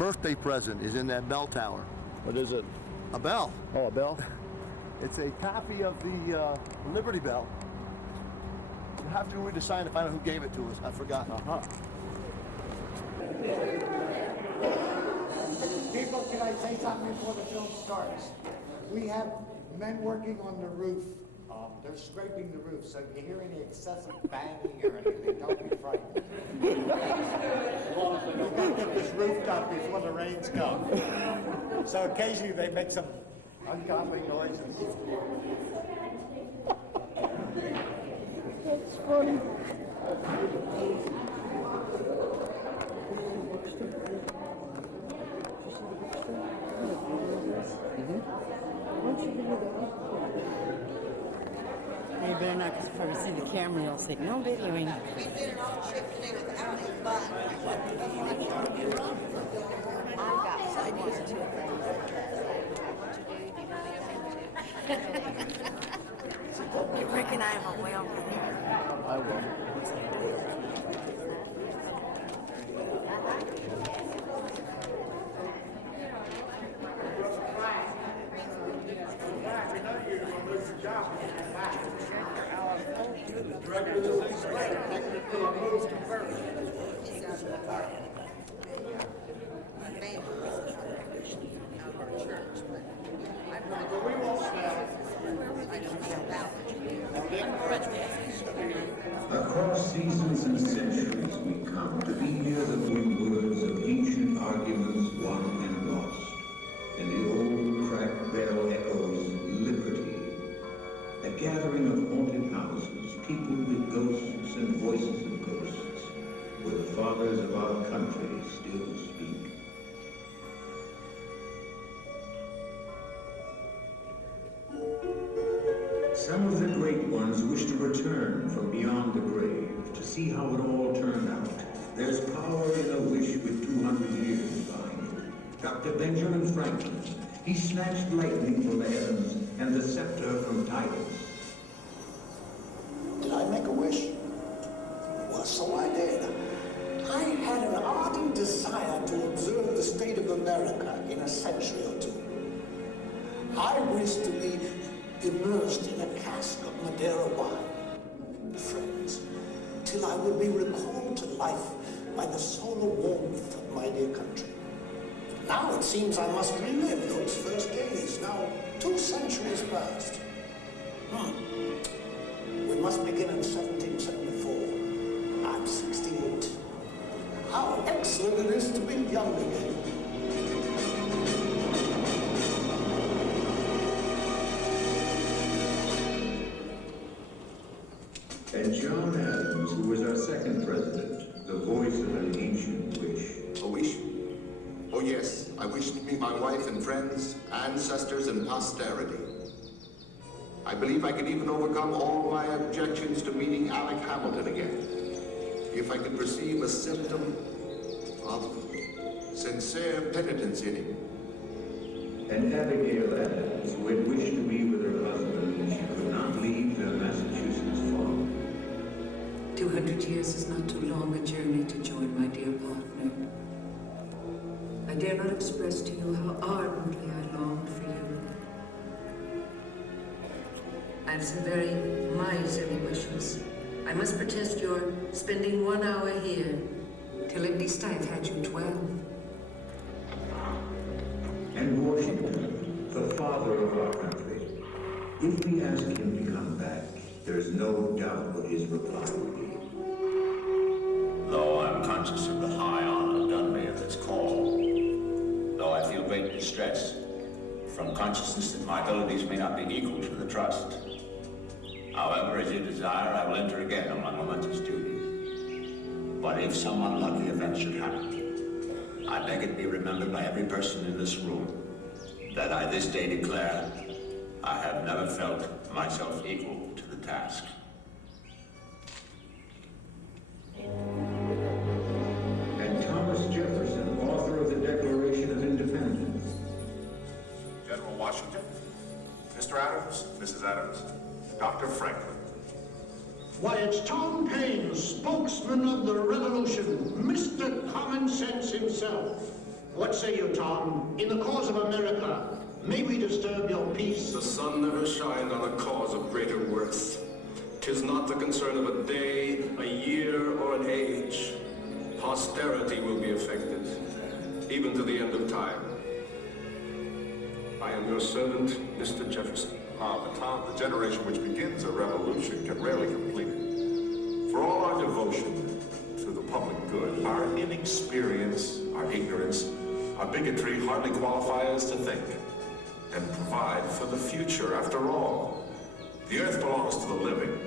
birthday present is in that bell tower. What is it? A bell. Oh, a bell? It's a copy of the Liberty Bell. You have to read the sign to find out who gave it to us. I forgot. People, can I say something before the film starts? We have men working on the roof. They're scraping the roof, so if you hear any excessive banging or anything, don't be frightened. We've got to get this roof done before the rains come. So occasionally they make some ungodly noises. That's funny. You better not, because if I see the camera, they'll say, no videoing. We did an off shift today without his butt. I've got sideways to it. Rick and I have a whale for there. I will. Across seasons and centuries we come to be near the words of ancient arguments won and lost. And the old cracked bell echoes liberty. A gathering of haunted houses, people with ghosts and voices of ghosts, where the fathers of our country still speak. Some of the great ones wish to return from beyond the grave to see how it all turned out. There's power in a wish with 200 years behind it. Dr. Benjamin Franklin, he snatched lightning from the heavens and the scepter from Titus. Did I make a wish? Well, so I did. I had an ardent desire to observe the state of America in a century or two. I wished to be immersed in a cask of Madeira wine, friends, till I would be recalled to life by the solar warmth of my dear country. Now it seems I must relive those first days, now 2 centuries past. We must begin in 1774. I'm 68. How excellent it is to be young again. And John Adams, who was our second president, the voice of an ancient wish. A wish? Oh yes, I wish to meet my wife and friends, ancestors and posterity. I believe I could even overcome all my objections to meeting Alec Hamilton again, if I could perceive a symptom of sincere penitence in him. And Abigail Adams, who had wished to be with her husband when she could not leave their Massachusetts farm. 200 years is not too long a journey to join my dear partner. I dare not express to you how ardently I longed for you. I have some very miserly wishes. I must protest your spending 1 hour here, till at least I've had you 12. And Washington, the father of our country. If we ask him to come back, there's no doubt what his reply will be. Though I'm conscious of the high honor done me at this call, though I feel great distress from consciousness that my abilities may not be equal to the trust. However, as you desire, I will enter again on my momentous duties. But if some unlucky event should happen, I beg it be remembered by every person in this room that I this day declare I have never felt myself equal to the task. And Thomas Jefferson, author of the Declaration of Independence. General Washington, Mr. Adams, Mrs. Adams, Dr. Franklin. Why, it's Tom Paine, spokesman of the revolution, Mr. Common Sense himself. What say you, Tom? In the cause of America, may we disturb your peace? The sun never shined on a cause of greater worth. 'Tis not the concern of a day, a year, or an age. Posterity will be affected, even to the end of time. I am your servant, Mr. Jefferson. But Tom, the generation which begins a revolution can rarely complete it. For all our devotion to the public good, our inexperience, our ignorance, our bigotry hardly qualify us to think and provide for the future. After all, the earth belongs to the living.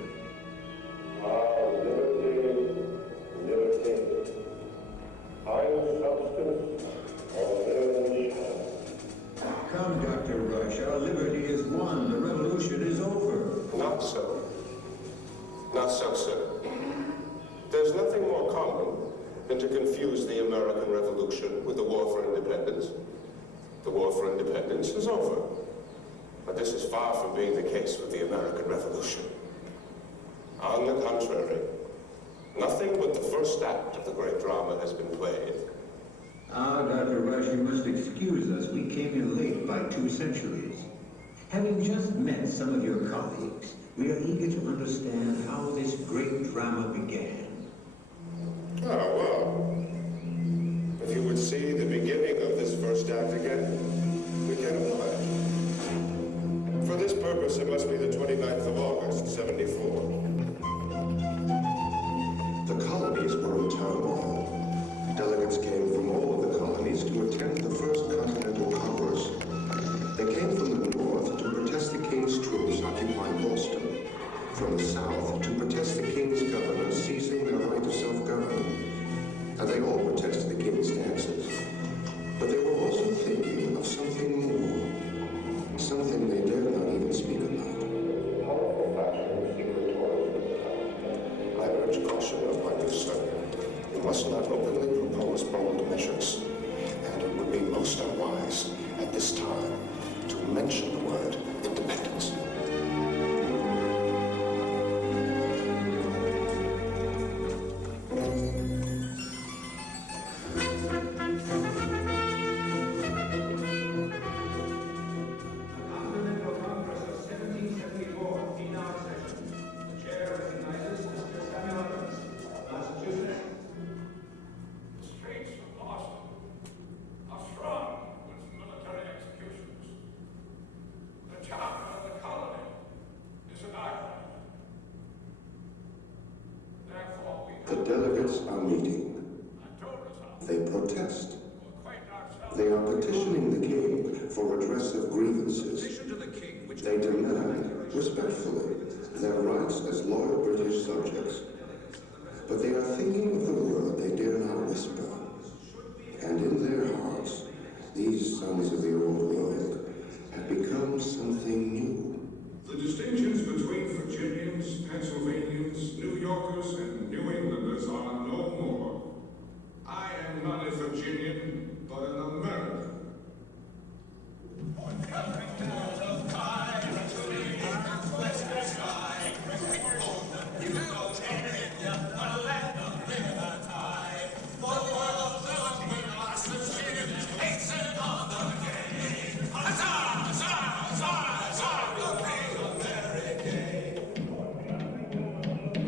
Come, Dr. Rush, our liberty is won. The revolution is over. Not so. Not so, sir. There's nothing more common than to confuse the American Revolution with the War for Independence. The War for Independence is over. But this is far from being the case with the American Revolution. On the contrary, nothing but the first act of the great drama has been played. Dr. Rush, you must excuse us. We came in late by 2 centuries. Having just met some of your colleagues, we are eager to understand how this great drama began. Oh, well. If you would see the beginning of this first act again, we can oblige. For this purpose, it must be the 29th of August, 74. The colonies were in turmoil. Delegates came from all of the colonies to attend the First Continental Congress. They came from the north to protest the King's troops occupying Boston, from the south to protest the King's governor seizing their right to self-government, and they all protested the King's stances. But they were also thinking of something more, something they dared not even speak about. I urge caution of my dear sir. You must not openly propose bold measures, and it would be most unwise at this time to mention the word independence. The delegates are meeting. They protest. They are petitioning the king for redress of grievances. They demand, respectfully, their rights as loyal British subjects. But they are thinking of the word they dare not whisper. And in their hearts, these sons of the old world have become something new. The distinctions between Virginians, Pennsylvanians, New Yorkers, and New Englanders are no more. I am not a Virginian, but an American.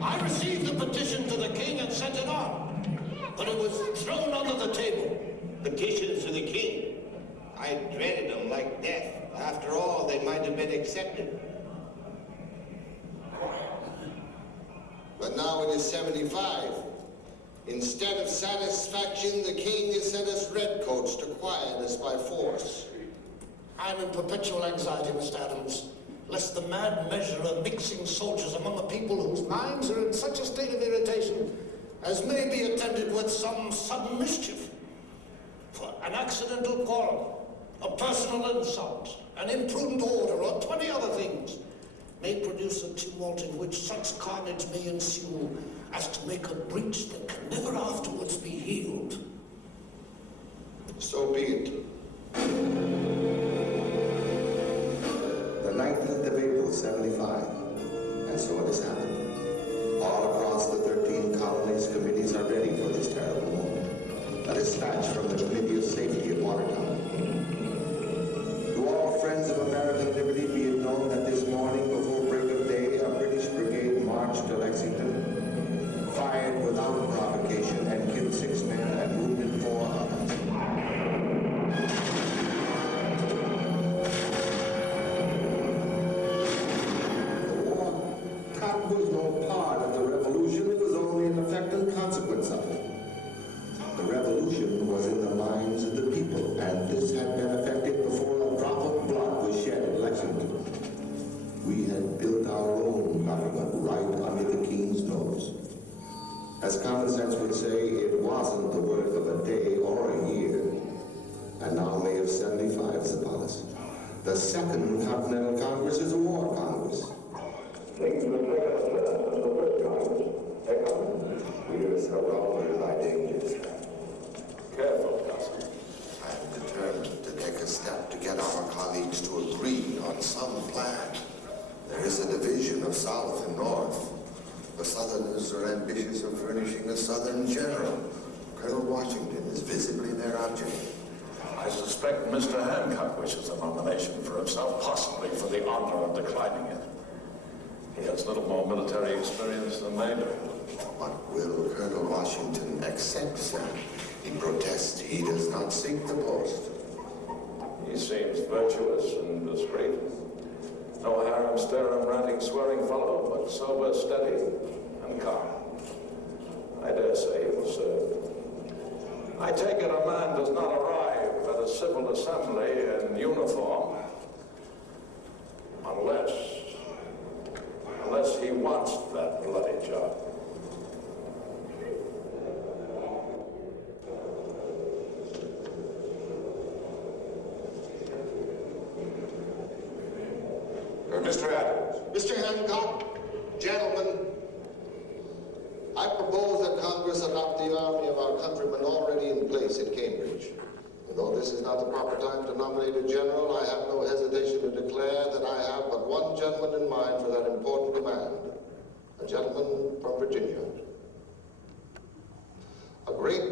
I received the petition to the king and sent it on, but it was thrown under the table. Petitions to the king? I dreaded them like death. After all, they might have been accepted. But now it is 75. Instead of satisfaction, the king has sent us redcoats to quiet us by force. I'm in perpetual anxiety, Mr. Adams, lest the mad measure of mixing soldiers among a people whose minds are in such a state of irritation as may be attended with some sudden mischief. For an accidental quarrel, a personal insult, an imprudent order, or 20 other things may produce a tumult in which such carnage may ensue as to make a breach that can never afterwards be healed. So be it. The 19th of April, 75. And so it has happened. All across the 13 colonies, committees are ready for this terrible moment. A dispatch from the Committee of Safety of no part of the revolution. It was only an effect and consequence of it. The revolution was in the minds of the people, and this had been effected before a drop of blood was shed in Lexington. We had built our own government right under the king's nose. As common sense would say, it wasn't the work of a day or a year. And now May of '75 is upon us. The Second Continental Congress is a war Congress. Things will take us to the Third Congress. We are surrounded by dangers. Careful, Cousin. I'm determined to take a step to get our colleagues to agree on some plan. There is a division of South and North. The Southerners are ambitious of furnishing a Southern general. Colonel Washington is visibly their object. I suspect Mr. Hancock wishes a nomination for himself, possibly for the honor of declining it. He has little more military experience than they do. But will Colonel Washington accept, sir? He protests he does not seek the post. He seems virtuous and discreet. No harum-starum, ranting, swearing fellow, but sober, steady, and calm. I dare say he will serve. I take it a man does not arrive at a civil assembly in uniform unless he wants that bloody job. Mr. Adams. Mr. Hancock, gentlemen, I propose that Congress adopt the army of our countrymen already in place at Cambridge. And though this is not the proper time to nominate a general, I have no hesitation to declare that I have but one gentleman in mind for that important command. A gentleman from Virginia. A great...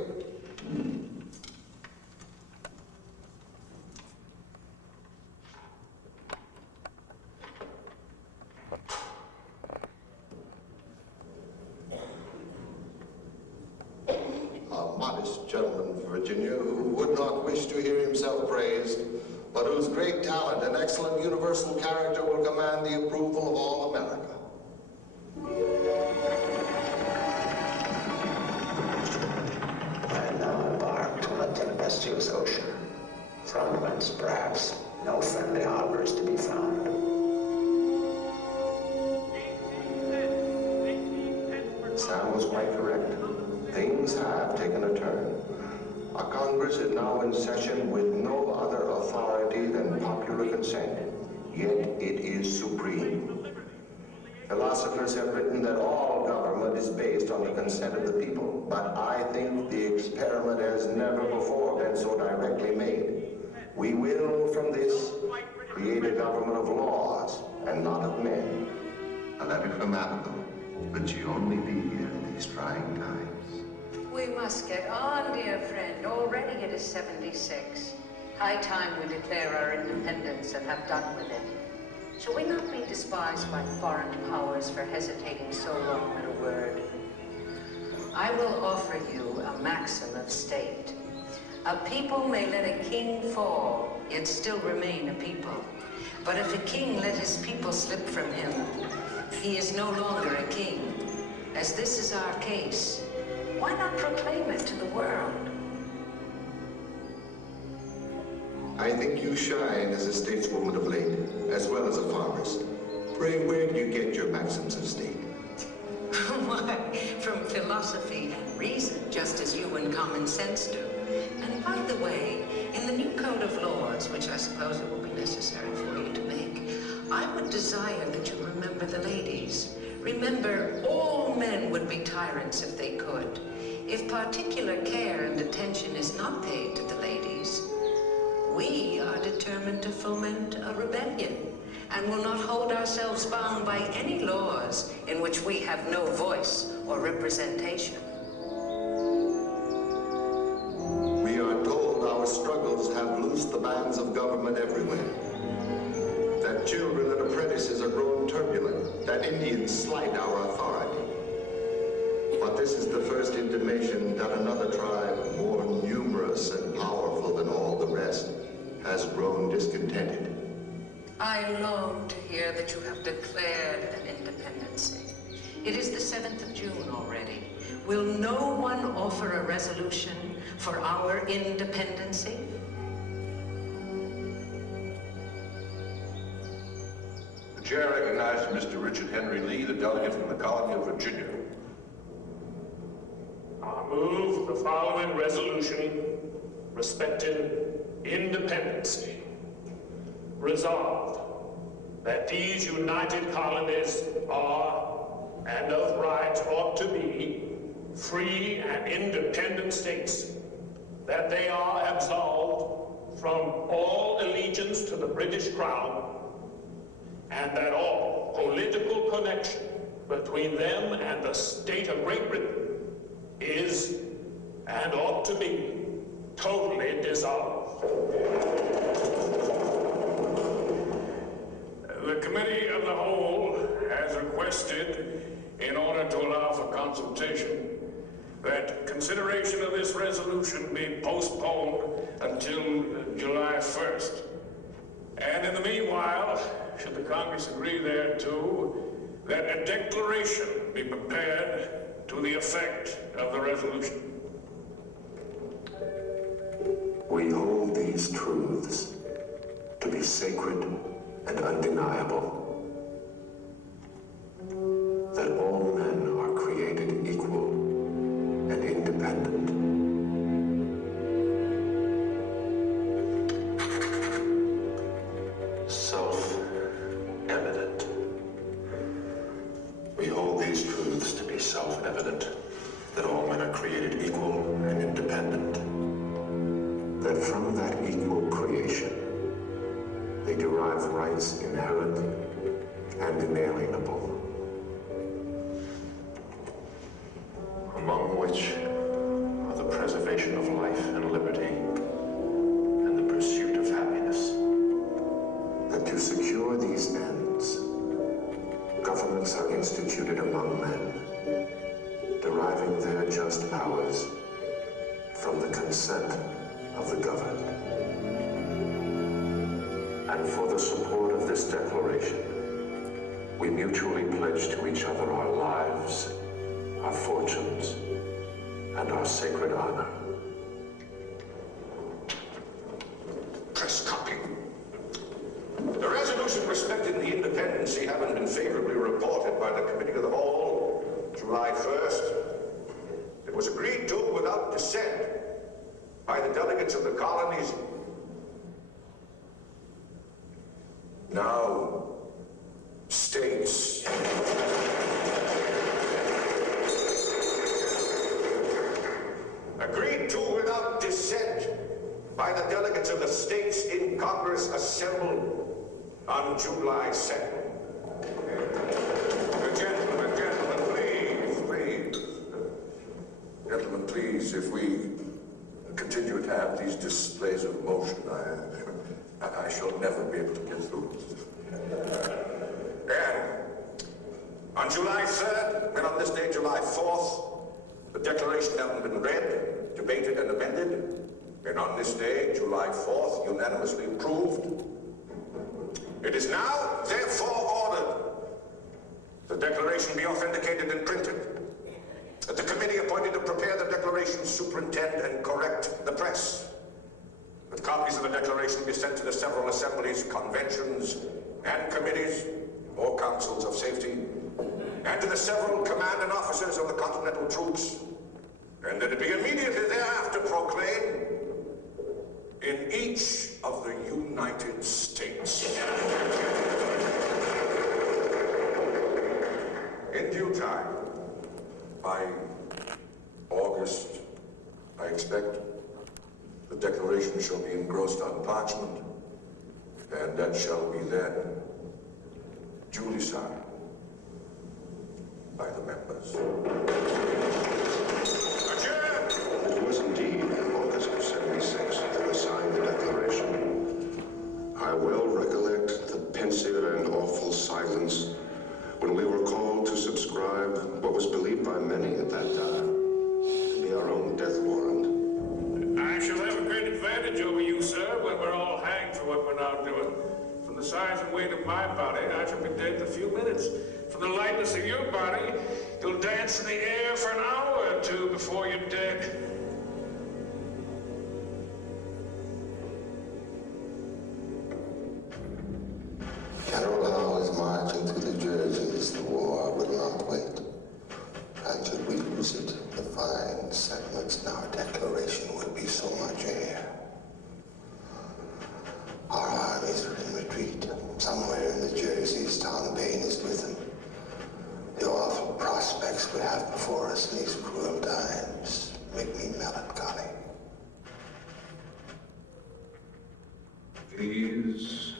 modest gentleman from Virginia who would not wish to hear himself praised, but whose great talent and excellent universal character will command the approval of all America. I am now embarked on a tempestuous ocean, from whence perhaps no friendly harbor is to be found. Sam was quite correct. Things have taken a turn. A Congress is now in session with no other authority than popular consent, yet it is supreme. Philosophers have written that all government is based on the consent of the people, but I think the experiment has never before been so directly made. We will, from this, create a government of laws and not of men. A letter from Abigail. Could she only be here in these trying times? We must get on, dear friend. Already it is 76. High time we declare our independence and have done with it. Shall we not be despised by foreign powers for hesitating so long at a word? I will offer you a maxim of state. A people may let a king fall, yet still remain a people. But if a king let his people slip from him, he is no longer a king. As this is our case, why not proclaim it to the world? I think you shine as a stateswoman of late, as well as a farmer's. Pray, where do you get your maxims of state? Why, from philosophy and reason, just as you and common sense do. And by the way, in the new code of laws, which I suppose it will be necessary for you to make, I would desire that you remember the ladies. Remember, all men would be tyrants if they could. If particular care and attention is not paid to the ladies, we are determined to foment a rebellion and will not hold ourselves bound by any laws in which we have no voice or representation. We are told our struggles have loosed the bands of government everywhere. That children and apprentices are grown turbulent, that Indians slight our authority. But this is the first intimation that another tribe, more numerous and powerful than all the rest, has grown discontented. I long to hear that you have declared an independency. It is the 7th of June already. Will no one offer a resolution for our independency? The chair recognizes Mr. Richard Henry Lee, the delegate from the colony of Virginia. I move the following resolution respecting independency. Resolved that these united colonies are, and of right ought to be, free and independent states, that they are absolved from all allegiance to the British Crown, and that all political connection between them and the state of Great Britain is, and ought to be, totally dissolved. The Committee of the Whole has requested, in order to allow for consultation, that consideration of this resolution be postponed until July 1st. And in the meanwhile, should the Congress agree thereto, that a declaration be prepared to the effect of the resolution. We hold these truths to be sacred and undeniable. That all men are created equal and independent. Self-evident. We hold these truths to be self-evident. That all men are created equal and independent. That from that equal creation, they derive rights inherent and inalienable, among which are the preservation of life and liberty and the pursuit of happiness. That to secure these ends, governments are instituted among men, deriving their just powers from the consent of the governed. And for the support of this declaration, we mutually pledge to each other our lives, our fortunes, and our sacred honor. Press copy. The resolution respecting the independency having been favorably reported by the Committee of the Whole, July 1st, it was agreed to without dissent by the delegates of the colonies. Now, states. Agreed to without dissent by the delegates of the states in Congress assembled on July 2nd. Gentlemen, please. Gentlemen, please, if we continue to have these displays of emotion, I shall never be able to get through. And on July 3rd, and on this day, July 4th, the declaration having been read, debated, and amended, and on this day, July 4th, unanimously approved, it is now, therefore, ordered the declaration be authenticated and printed, that the committee appointed to prepare the declaration superintend and correct the press, that copies of the declaration be sent to the several assemblies, conventions, and committees or councils of safety, and to the several command and officers of the Continental troops, and that it be immediately thereafter proclaimed in each of the United States. In due time, by August, I expect, the declaration shall be engrossed on parchment, and that shall be then duly signed by the members. It was indeed in August of '76 that I signed the declaration. I well recollect the pensive and awful silence when we were called to subscribe what was believed by many at that time to be our own death warrant. I shall have a great advantage over you, sir, when we're all hanged for what we're now doing. From the size and weight of my body, I shall be dead in a few minutes. For the lightness of your body, you'll dance in the air for an hour or two before you're dead. General Howe is marching through the Jerseys. The war will not wait. And should we lose it, the fine segments in our declaration will be so much air. Our armies are in retreat. Somewhere in the Jerseys, Tom Paine is with them. The awful prospects we have before us in these cruel times make me melancholy. These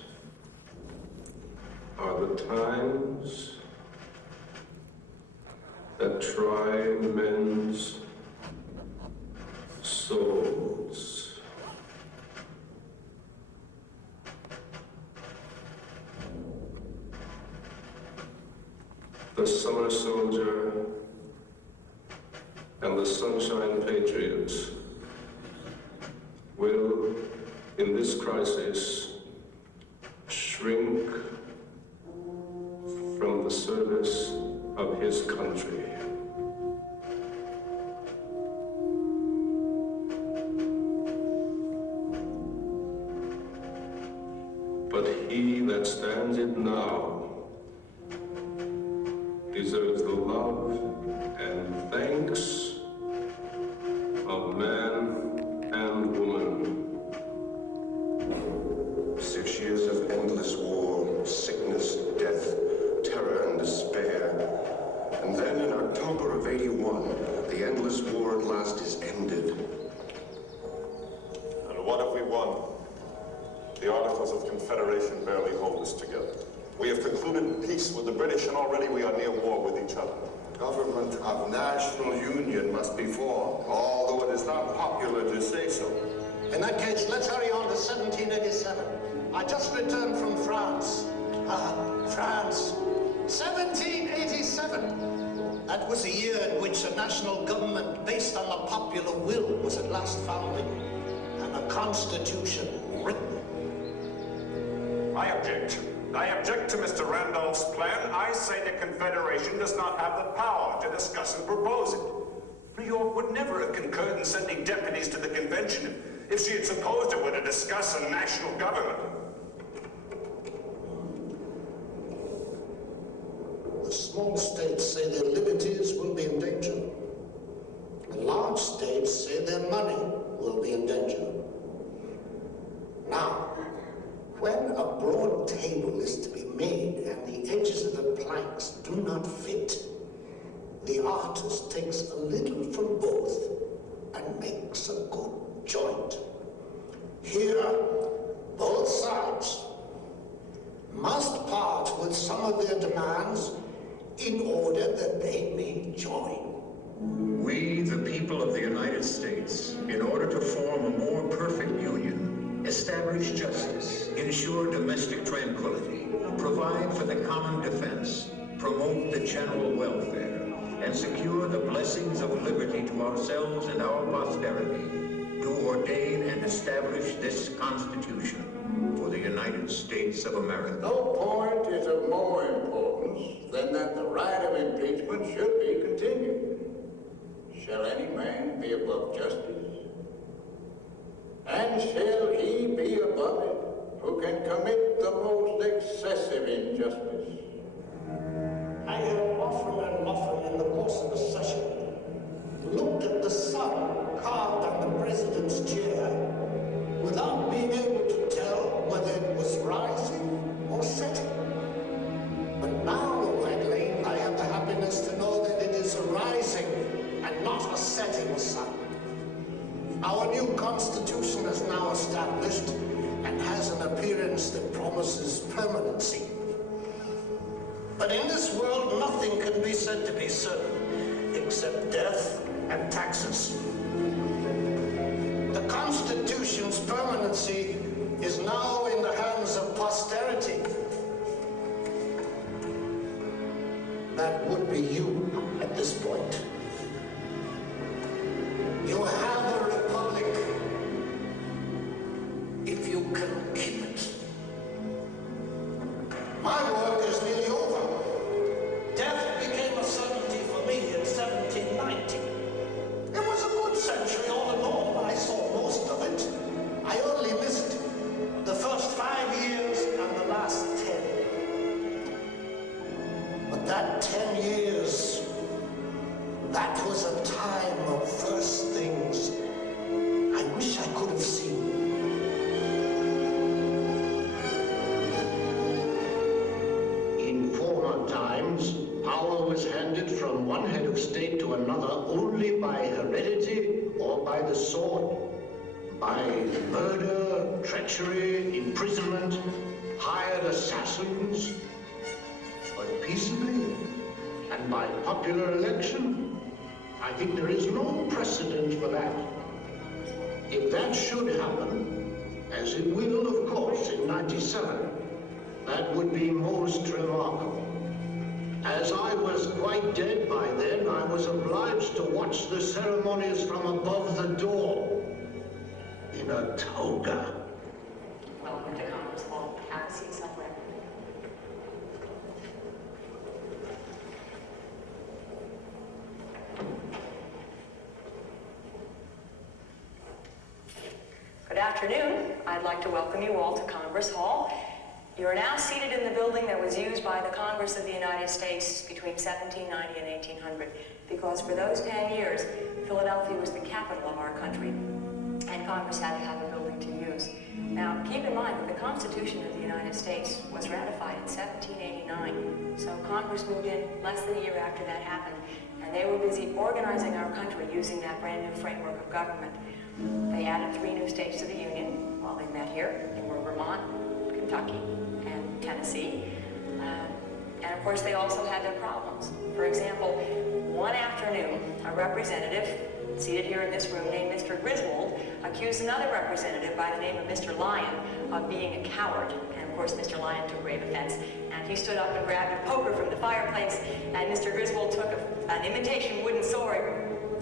are the times that try men's souls. The summer soldier and the sunshine patriot will, in this crisis, shrink from the service of his country. But he that stands it now deserves the love and thanks of man and woman. 6 years of endless war, sickness, death, terror, and despair. And then in October of '81, the endless war at last is ended. And what have we won? The Articles of Confederation barely hold us together. We have concluded peace with the British, and already we are near war with each other. Government of national union must be formed, although it is not popular to say so. In that case, let's hurry on to 1787. I just returned from France. France. 1787. That was the year in which a national government based on the popular will was at last founded, and a constitution written. I object. I object to Mr. Randolph's plan. I say the Confederation does not have the power to discuss and propose it. New York would never have concurred in sending deputies to the convention if she had supposed it were to discuss a national government. The small states say their liberties will be in danger. The large states say their money will be in danger. Now, when a broad table is to be made and the edges of the planks do not fit, the artist takes a little from both and makes a good joint. Here, both sides must part with some of their demands in order that they may join. We, the people of the United States, in order to form a more perfect union, establish justice, ensure domestic tranquility, provide for the common defense, promote the general welfare, and secure the blessings of liberty to ourselves and our posterity, do ordain and establish this Constitution for the United States of America. No point is of more importance than that the right of impeachment should be continued. Shall any man be above justice? And shall he be above it who can commit the most excessive injustice? I have often and often in the course of a session looked at the sun carved on the president's chair without being able to tell whether it was rising or setting. But now, Lord Lane, I have the happiness to know that it is a rising and not a setting sun. Our new Constitution is now established and has an appearance that promises permanency. But in this world, nothing can be said to be certain except death and taxes. The Constitution's permanency is now in the hands of posterity. That would be you at this point. You have a republic if you can keep it. My work is nearly over. That was a time of first things I wish I could have seen. In former times, power was handed from one head of state to another only by heredity or by the sword. By murder, treachery, imprisonment, hired assassins, but peaceably and by popular election, I think there is no precedent for that. If that should happen, as it will, of course, in 97, that would be most remarkable. As I was quite dead by then, I was obliged to watch the ceremonies from above the door in a toga. Welcome to Congress Hall. Have a seat somewhere. Good afternoon. I'd like to welcome you all to Congress Hall. You're now seated in the building that was used by the Congress of the United States between 1790 and 1800, because for those 10 years, Philadelphia was the capital of our country, and Congress had to have a building to use. Now, keep in mind that the Constitution of the United States was ratified in 1789, so Congress moved in less than a year after that happened, and they were busy organizing our country using that brand new framework of government. They added 3 new states to the Union while they met here. They were Vermont, Kentucky, and Tennessee. And of course, they also had their problems. For example, one afternoon, a representative seated here in this room named Mr. Griswold accused another representative by the name of Mr. Lyon of being a coward. And of course, Mr. Lyon took grave offense. And he stood up and grabbed a poker from the fireplace, and Mr. Griswold took an imitation wooden sword,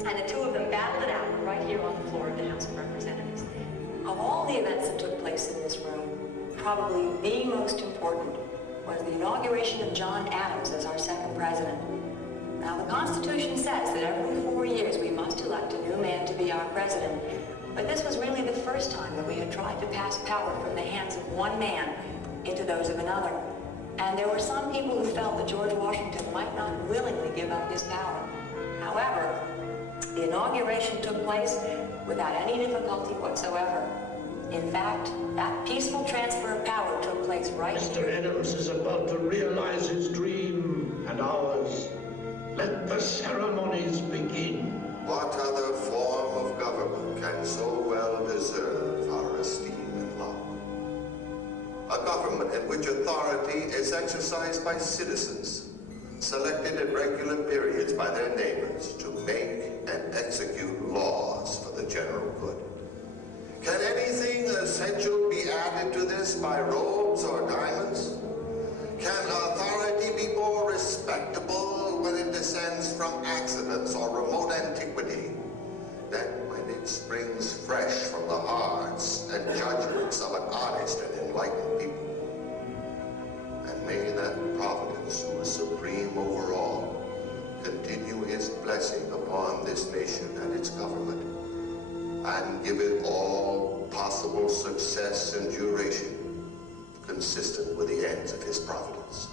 and the two of them battled it out right here on the floor of the House of Representatives. Of all the events that took place in this room, probably the most important was the inauguration of John Adams as our second president. Now, the Constitution says that every 4 years we must elect a new man to be our president, but this was really the first time that we had tried to pass power from the hands of one man into those of another. And there were some people who felt that George Washington might not willingly give up his power. However, the inauguration took place without any difficulty whatsoever. In fact, that peaceful transfer of power took place right here. Mr. Adams is about to realize his dream and ours. Let the ceremonies begin. What other form of government can so well deserve our esteem and love? A government in which authority is exercised by citizens, selected at regular periods by their neighbors to make and execute laws for the general good. Can anything essential be added to this by robes or diamonds? Can authority be more respectable when it descends from accidents or remote antiquity than when it springs fresh from the hearts and judgments of an honest and enlightened people? And may that providence, who is supreme over all, continue his blessing upon this nation and its government, and give it all possible success and duration consistent with the ends of his providence.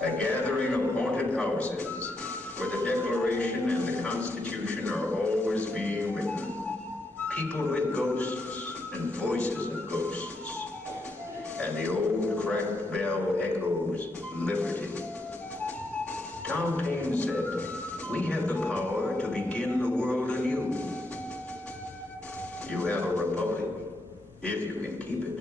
A gathering of haunted houses where the Declaration and the Constitution are always being written. People with ghosts and voices of ghosts. And the old cracked bell echoes liberty. Tom Paine said, "We have the power to begin the world anew." You have a republic, if you can keep it.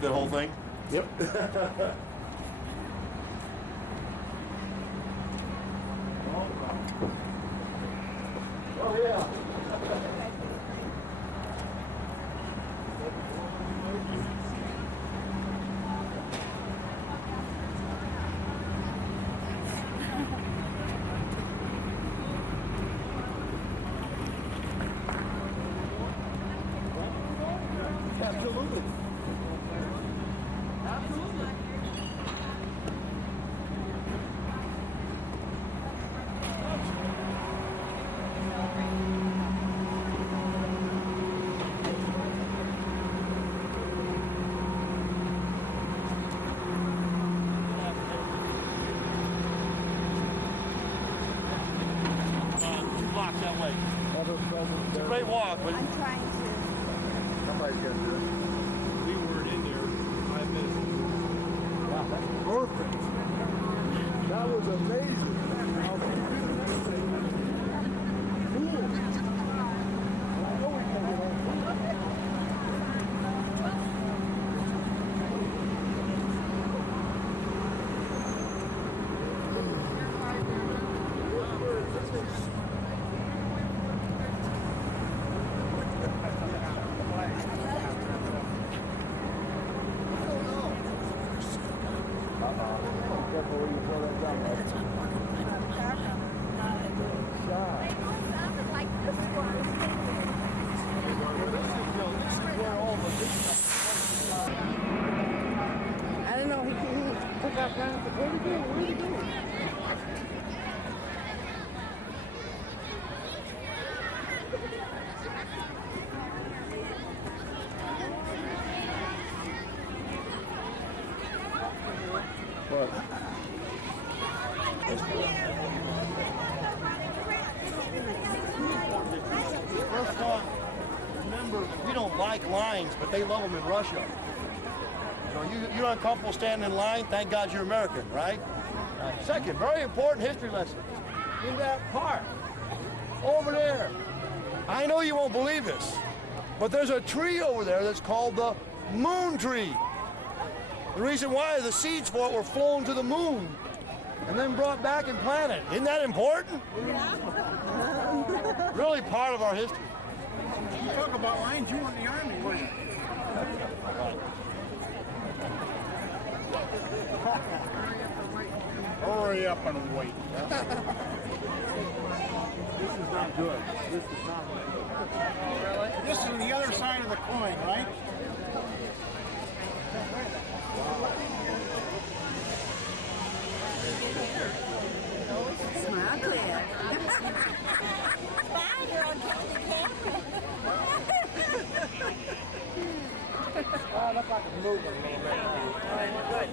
Get that whole thing? Yep. Oh, yeah. Absolutely. Absolutely. Blocks that way. It's a great walk, but I'm trying to. somebody's got to do it. We weren't in there 5 minutes ago. Wow, that's perfect. That was amazing. I don't know. He took off running. Where'd he go? Where'd he go? What? First off, remember, we don't like lines, but they love them in Russia. So you're uncomfortable standing in line, thank God you're American, right? Second, very important history lesson. In that park, over there. I know you won't believe this, but there's a tree over there that's called the moon tree. The reason why the seeds for it were flown to the moon and then brought back and planted. Isn't that important? Really part of our history. You talk about lines, you were in the Army, weren't you? Hurry up and wait. This is not good. This is not good. Really? This is the other side of the coin, right? Smile, Claire. Smile, you're on the camera. Oh, looks like it's moving a little bit. Good.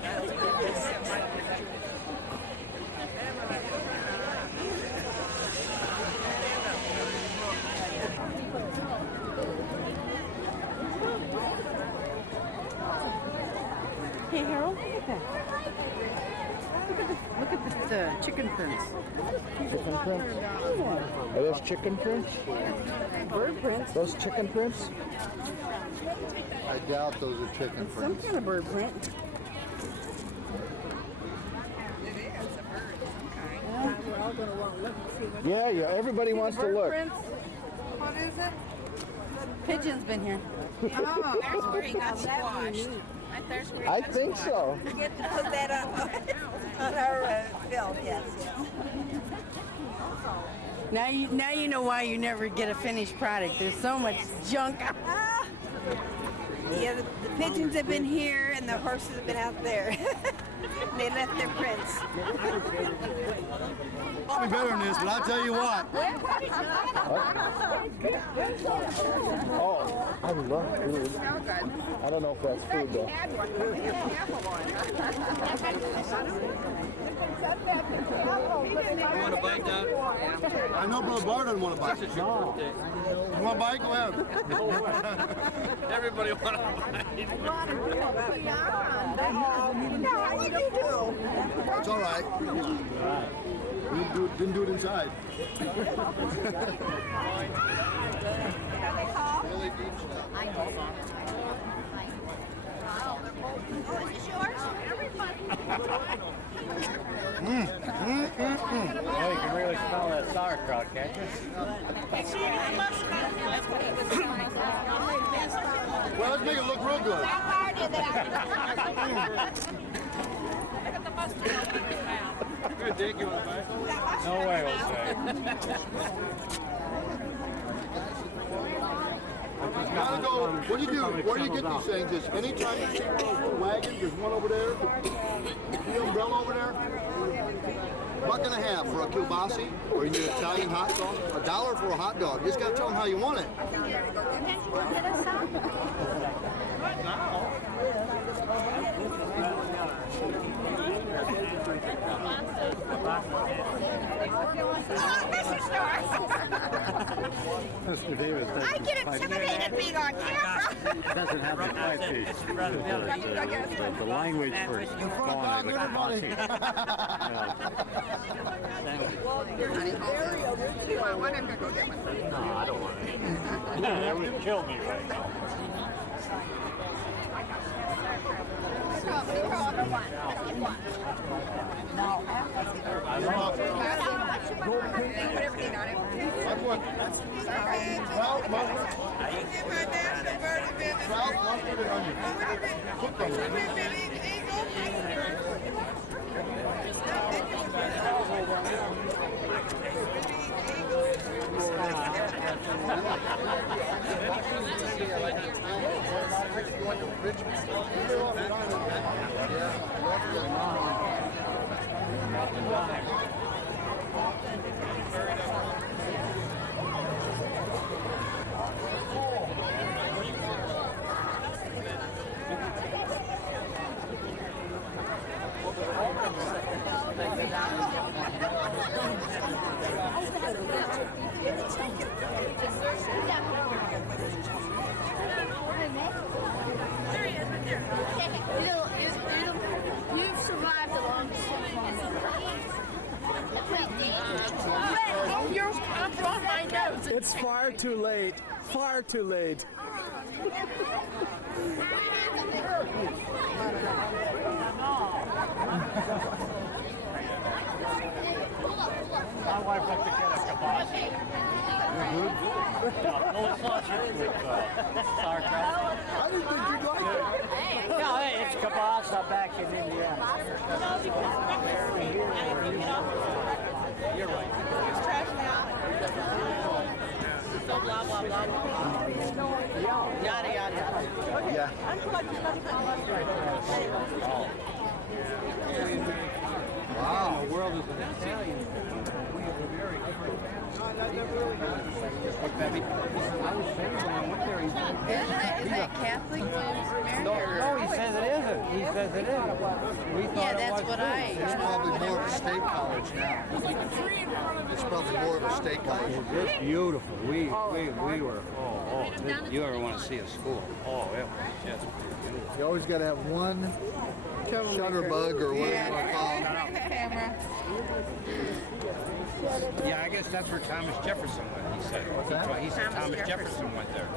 Hey, Harold, look at that. Look at the chicken prints. Chicken prints? Are those chicken prints? Bird prints. Those chicken prints? I doubt those are chicken It's some kind of bird print. Yeah, everybody wants to Bird look. prints. What is it? Pigeon's been here. Oh, that's where he got squashed. There's where he I got think squashed. so. We get to put that on our film, yes. Now you know why you never get a finished product. There's so much junk. Yeah, the pigeons have been here and the horses have been out there. They left their prints. Probably better than this, but I'll tell you what. Oh, I love food. I don't know if that's food though. You want a bite, Doc? I know Brother Bart doesn't want to bite. No. You want a bite? Go ahead. Everybody want a bite. It's all right. We didn't do it inside. Really deep stuff. Oh, you can really smell that sauerkraut, can't you? Well, let's make it look real good. Good, Dick, you want to buy? No way, we'll say. Gotta go. What do you do? Where do you get these things? Is anytime you see one of those wagons, there's one over there. The umbrella over there. $1.50 for a kielbasa, or you get Italian hot sauce. $1 for a hot dog. You just gotta tell them how you want it. Mr. Davis doesn't I get intimidated being on camera. doesn't have the five piece. The language for calling it a kielbasa. No, I don't want it. That would kill me right now. You've survived the longest one. I'm on my nose. It's far too late. Far too late. My wife wants to get a kielbasa. No, it's not with sauerkraut. I didn't think you'd like it. No, hey, it's kielbasa back in Indiana. You're right. It's trash now. So blah, blah, blah, blah. Yada, yada, yada. Okay. Yeah. I'm collecting money for the Wow. The world is an Italian. We have a very different. I was saying when I went there, Is that Catholic? no, he says it isn't. He says it isn't. We thought Yeah, it that's was what too. It's probably more of a state college now. It's probably more of a state college. It's beautiful. We were, you ever want to see a school? Oh, it was just beautiful. You always got to have one shutterbug or whatever you want to call them. Camera. Yeah, I guess that's where Thomas Jefferson went, he said. He said Thomas Jefferson went there.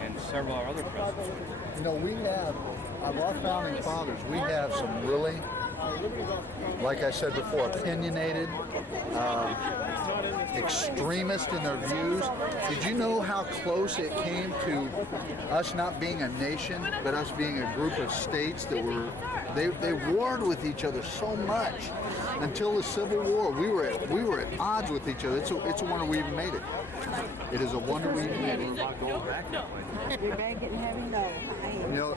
And several other presidents. You know, we have, of our founding fathers, we have some really, like I said before, opinionated, extremist in their views. Did you know how close it came to us not being a nation, but us being a group of states that were, they warred with each other so much until the Civil War. We were at odds with each other. It's a wonder we even made it. It is a wonder we even made it. Your bag getting heavy? No. You know,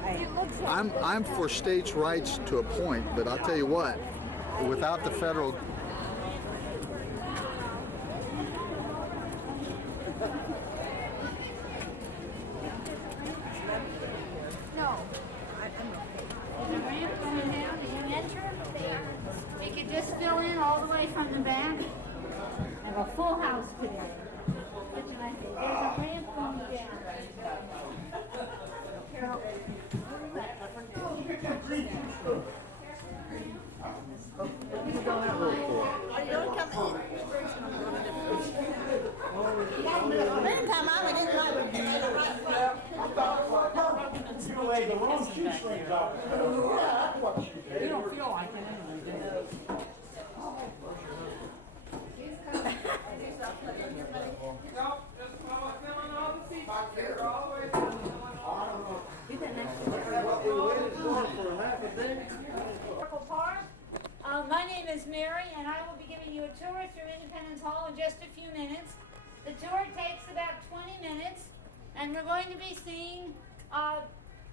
I'm for states' rights to a point, but I'll tell you what, without the federal. No. There's a ramp coming down as you enter. You can just fill in all the way from the back. I have a full house today. What can I say? There's a ramp coming down. Come on, we didn't like it. Hey, the wrong shoestrings off. Yeah, what you did. You don't feel like it anyway, do you? Park. My name is Mary, and I will be giving you a tour through Independence Hall in just a few minutes. The tour takes about 20 minutes, and we're going to be seeing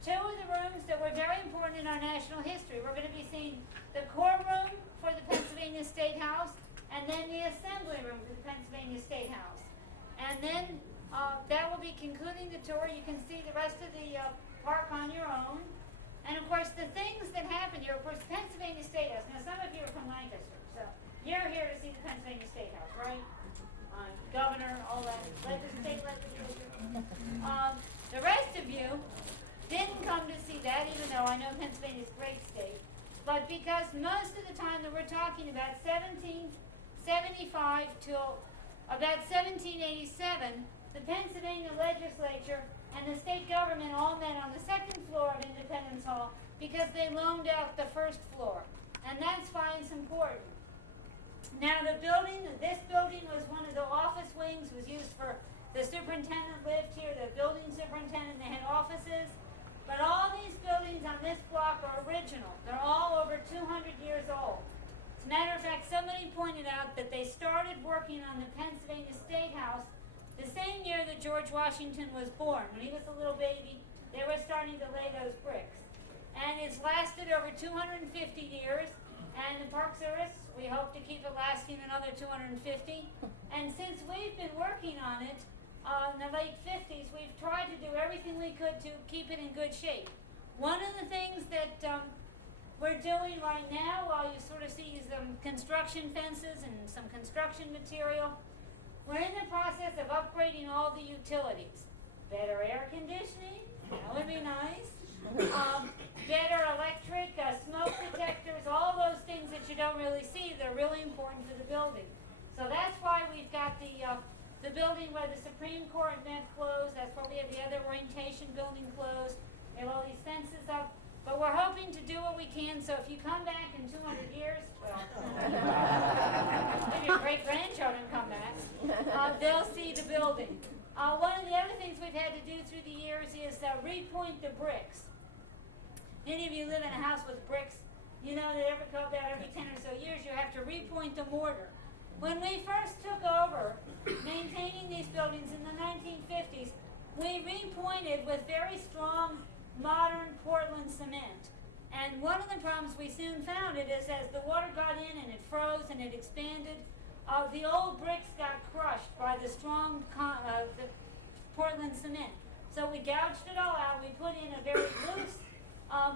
two of the rooms that were very important in our national history. We're going to be seeing the courtroom for the Pennsylvania State House, and then the assembly room for the Pennsylvania State House. And then that will be concluding the tour. You can see the rest of the park on your own. And of course, the things that happen here, of course, Pennsylvania State House. Now, some of you are from Lancaster, so you're here to see the Pennsylvania State House, right? Governor, all that, state legislature. The rest of you didn't come to see that, even though I know Pennsylvania's a great state. But because most of the time that we're talking about 1775 till about 1787, the Pennsylvania legislature and the state government all met on the second floor of Independence Hall because they loaned out the first floor. And that's why it's important. Now this building was one of the office wings, was used for, the superintendent lived here, the building superintendent, they had offices. But all these buildings on this block are original. They're all over 200 years old. As a matter of fact, somebody pointed out that they started working on the Pennsylvania State House the same year that George Washington was born. When he was a little baby, they were starting to lay those bricks. And it's lasted over 250 years. And the Park Service, we hope to keep it lasting another 250. And since we've been working on it in the late 50s, we've tried to do everything we could to keep it in good shape. One of the things that we're doing right now, while you sort of see some construction fences and some construction material, we're in the process of upgrading all the utilities. Better air conditioning, that would be nice. Better electric, smoke detectors, all those things that you don't really see, they're really important for the building. So that's why we've got the building where the Supreme Court met closed. That's where we have the other orientation building closed. We have all these fences up. But we're hoping to do what we can, so if you come back in 200 years, well, maybe your great-grandchildren come back, they'll see the building. One of the other things we've had to do through the years is repoint the bricks. Any of you live in a house with bricks, you know that about every 10 or so years you have to repoint the mortar. When we first took over maintaining these buildings in the 1950s, we repointed with very strong modern Portland cement. And one of the problems we soon found is as the water got in and it froze and it expanded, the old bricks got crushed by the strong the Portland cement. So we gouged it all out. We put in a very loose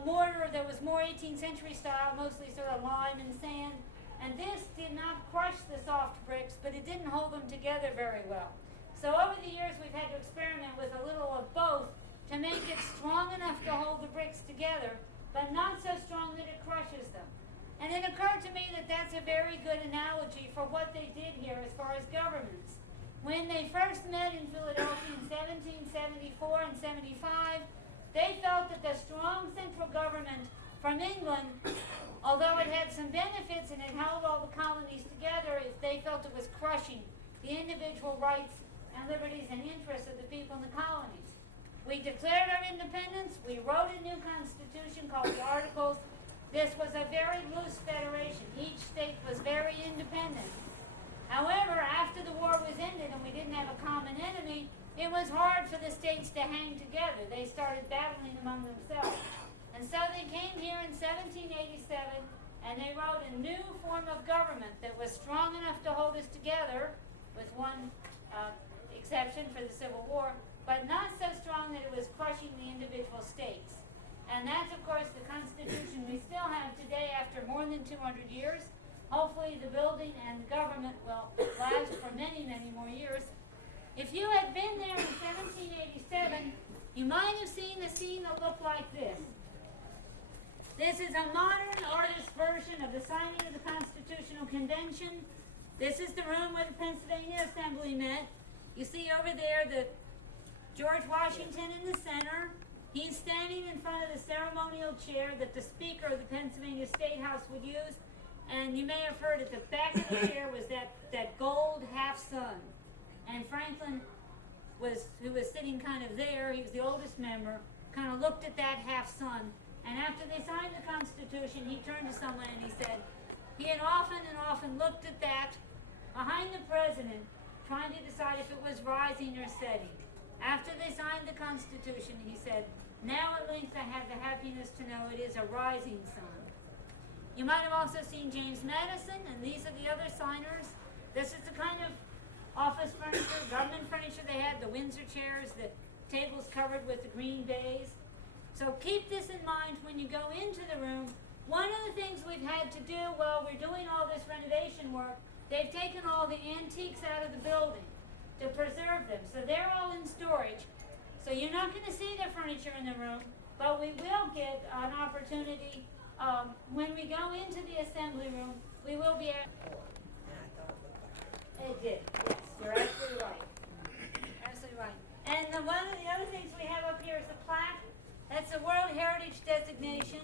mortar that was more 18th century style, mostly sort of lime and sand. And this did not crush the soft bricks, but it didn't hold them together very well. So over the years we've had to experiment with a little of both to make it strong enough to hold the bricks together, but not so strong that it crushes them. And it occurred to me that that's a very good analogy for what they did here as far as governments. When they first met in Philadelphia in 1774 and 75, they felt that the strong central government from England, although it had some benefits and it held all the colonies together, they felt it was crushing the individual rights and liberties and interests of the people in the colonies. We declared our independence. We wrote a new constitution called the Articles. This was a very loose federation. Each state was very independent. However, after the war was ended and we didn't have a common enemy, it was hard for the states to hang together. They started battling among themselves. And so they came here in 1787 and they wrote a new form of government that was strong enough to hold us together, with one exception for the Civil War, but not so strong that it was crushing the individual states. And that's, of course, the Constitution we still have today after more than 200 years. Hopefully the building and the government will last for many, many more years. If you had been there in 1787, you might have seen a scene that looked like this. This is a modern artist version of the signing of the Constitutional Convention. This is the room where the Pennsylvania Assembly met. You see over there the George Washington in the center. He's standing in front of the ceremonial chair that the Speaker of the Pennsylvania State House would use, and you may have heard at the back of the chair was that gold half-sun. And Franklin who was sitting kind of there, he was the oldest member, kind of looked at that half-sun, and after they signed the Constitution, he turned to someone and he said, he had often and often looked at that behind the president, trying to decide if it was rising or setting. After they signed the Constitution, he said, now at length I have the happiness to know it is a rising sun. You might have also seen James Madison, and these are the other signers. This is the kind of office furniture, government furniture they had, the Windsor chairs, the tables covered with the green baize. So keep this in mind when you go into the room. One of the things we've had to do while we're doing all this renovation work, they've taken all the antiques out of the building to preserve them. So they're all in storage. So you're not going to see the furniture in the room, but we will get an opportunity when we go into the assembly room. We will be able. It did. Yes, you're absolutely right. Absolutely right. And one of the other things we have up here is the plaque. That's a World Heritage designation.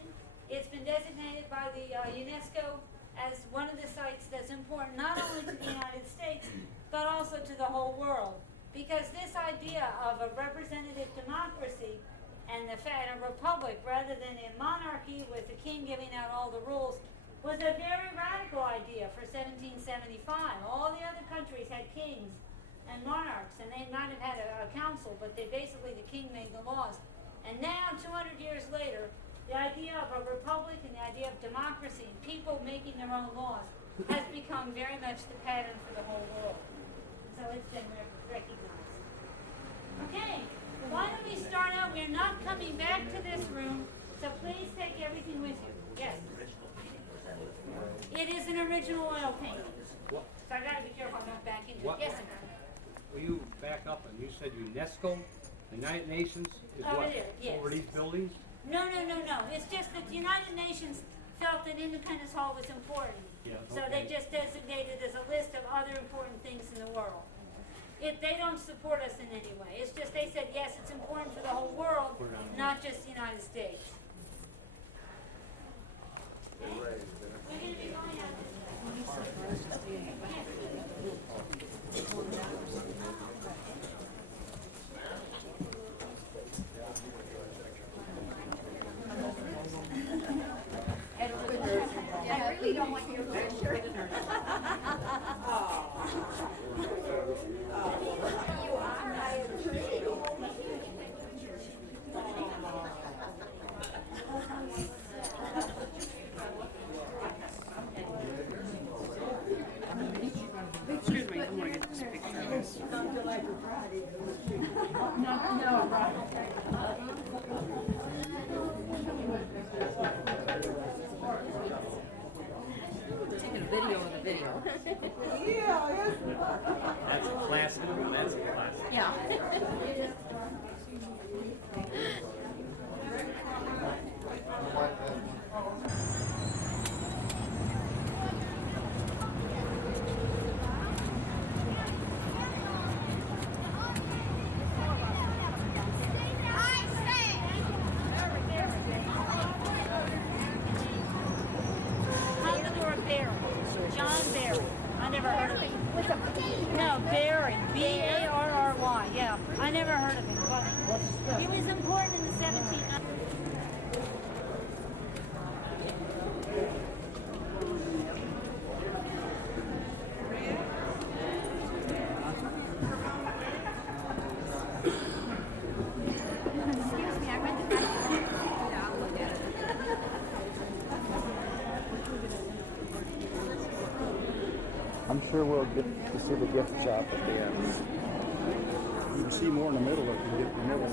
It's been designated by the UNESCO as one of the sites that's important not only to the United States, but also to the whole world. Because this idea of a representative democracy and a republic rather than a monarchy with the king giving out all the rules was a very radical idea for 1775. All the other countries had kings and monarchs, and they might have had a council, but the king made the laws. And now, 200 years later, the idea of a republic and the idea of democracy and people making their own laws has become very much the pattern for the whole world. So it's been recognized. Okay, why don't we start out? We're not coming back to this room, so please take everything with you. Yes? It is an original oil painting. So I gotta be careful I don't back into it. Yes, sir. Will you back up and you said UNESCO, the United Nations, is what? It is, yes. Over these buildings? No. It's just that the United Nations felt that Independence Hall was important. Yeah, So they just designated as a list of other important things in the world. They don't support us in any way. It's just they said, yes, it's important for the whole world, not just the United States. We're going to be going out I really don't want your picture. You are, I agree. Excuse me, I want to get this picture. Not like a Friday. No, right. Taking a video of the video. Yeah. That's a classic. That's a classic. Yeah. John Barry. I never heard of him. No, Barry. B-A-R-R-Y. Yeah, I never heard of him. But he was important in the 1700s. I'm sure we'll get to see the gift shop at the end. You can see more in the middle if you get in the middle.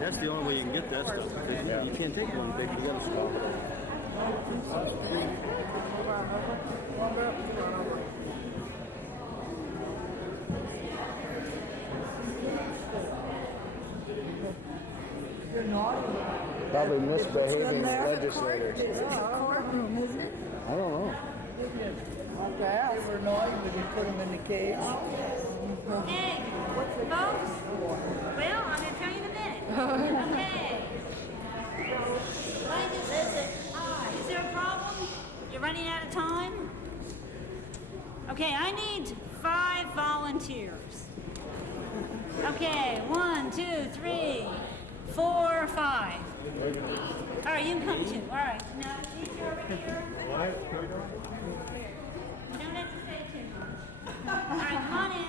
That's the only way you can get that stuff. Yeah. You can't take one big, you gotta stop it. Probably misbehaving legislators. It's a courtroom, isn't it? I don't know. They were annoyed when you put them in the cage. Hey, folks. Well, I'm going to tell you in a minute. Okay. Hi. Is there a problem? You're running out of time? Okay, I need 5 volunteers. Okay, 1, 2, 3, 4, 5. All right, you can come too. All right. Now, these are over here. You don't have to say too much. All right, come on in.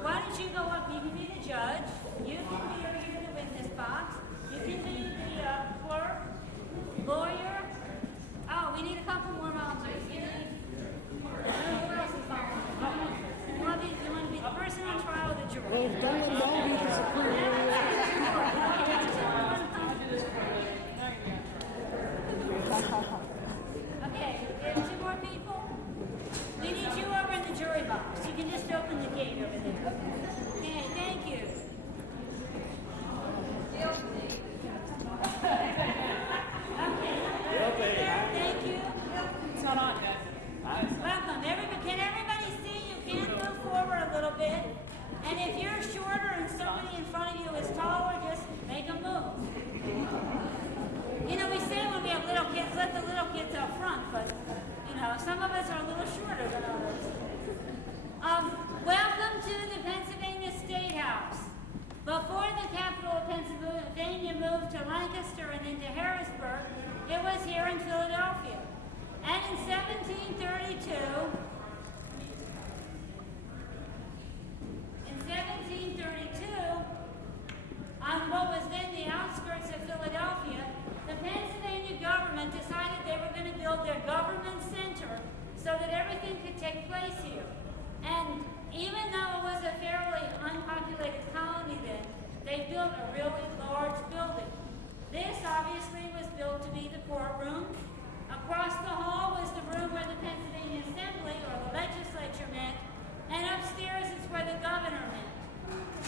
Why don't you go up? You can be the judge. You can be over here in the witness box. You can be the clerk, lawyer. Oh, we need a couple more volunteers. Who else is volunteering? You want to be the person on trial or the jury? Well, don't be disappointed. Okay, there's 2 more people. We need you over in the jury box. You can just open the gate over there. Okay, thank you. Thank you. It's not on yet. Welcome. Can everybody see you? Can move forward a little bit. And if you're shorter and somebody in front of you is taller, just make them move. You know, we say when we have little kids, let the little kids out front, but, you know, some of us are a little shorter than others. Welcome to the Pennsylvania State House. Before the capital of Pennsylvania moved to Lancaster and into Harrisburg, it was here in Philadelphia. And in 1732, on what was then the outskirts of Philadelphia, the Pennsylvania government decided they were going to build their government center so that everything could take place here. And even though it was a fairly unpopulated colony then, they built a really large building. This obviously was built to be the courtroom. Across the hall was the room where the Pennsylvania Assembly or the legislature met, and upstairs is where the governor met.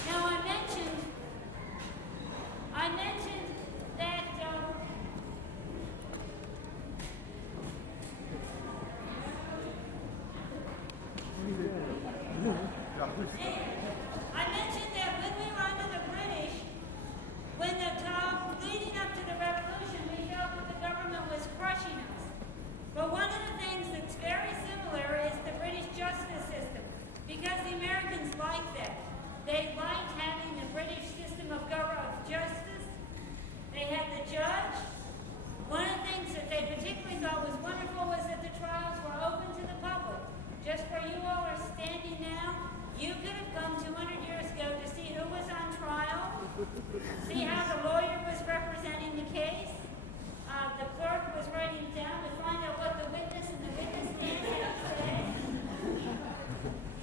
Now I mentioned that when we were under the British, when the leading up to the revolution, we felt that the government was crushing us. But one of the things that's very similar is the British justice system, because the Americans like that. They liked having the British system of justice. They had the judge. One of the things that they particularly thought was wonderful was that the trials were open to the public. Just where you all are standing now, you could have come 200 years ago to see who was on trial, see how the lawyer was representing the case. The clerk was writing down to find out what the witness and the witness stand had to say.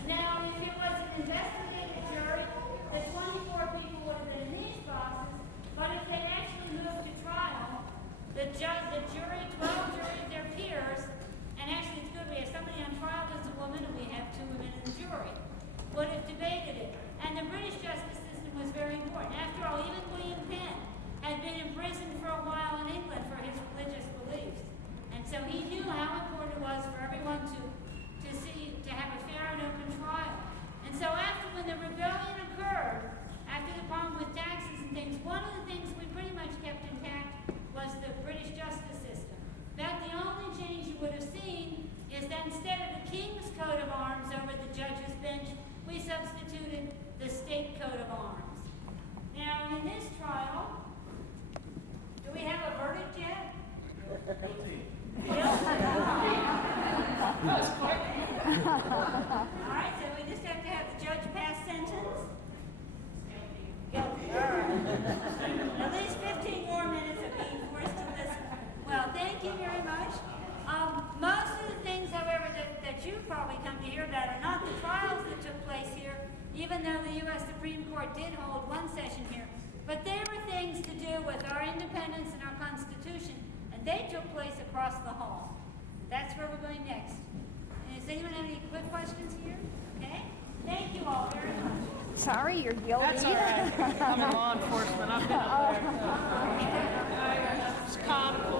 Now, if it was an investigative jury, the 24 people would have been in these boxes, but if they actually moved to trial, the jury, 12 juries, their peers, and actually it's good, we have somebody on trial that's a woman, and we have 2 women in the jury, would have debated it. And the British justice system was very important. After all, even William Penn had been imprisoned for a while in England for his religious beliefs. And so he knew how important it was for everyone to have a fair and open trial. And so when the rebellion occurred, after the problem with taxes and things, one of the things we pretty much kept intact was the British justice system. About the only change you would have seen is that instead of the king's coat of arms over the judge's bench, we substituted the state coat of arms. Now, in this trial, do we have a verdict yet? Guilty. All right, so we just have to have the judge pass sentence. Guilty. All right. At least 15 more minutes of being forced to listen. Well, thank you very much. Most of the things, however, that you've probably come to hear about are not the trials that took place here, even though the U.S. Supreme Court did hold one session here. But they were things to do with our independence and our Constitution, and they took place across the hall. That's where we're going next. Does anyone have any quick questions here? Okay? Thank you all very much. Sorry, you're guilty. That's all right. I'm in law enforcement. I've been up there. It's comical.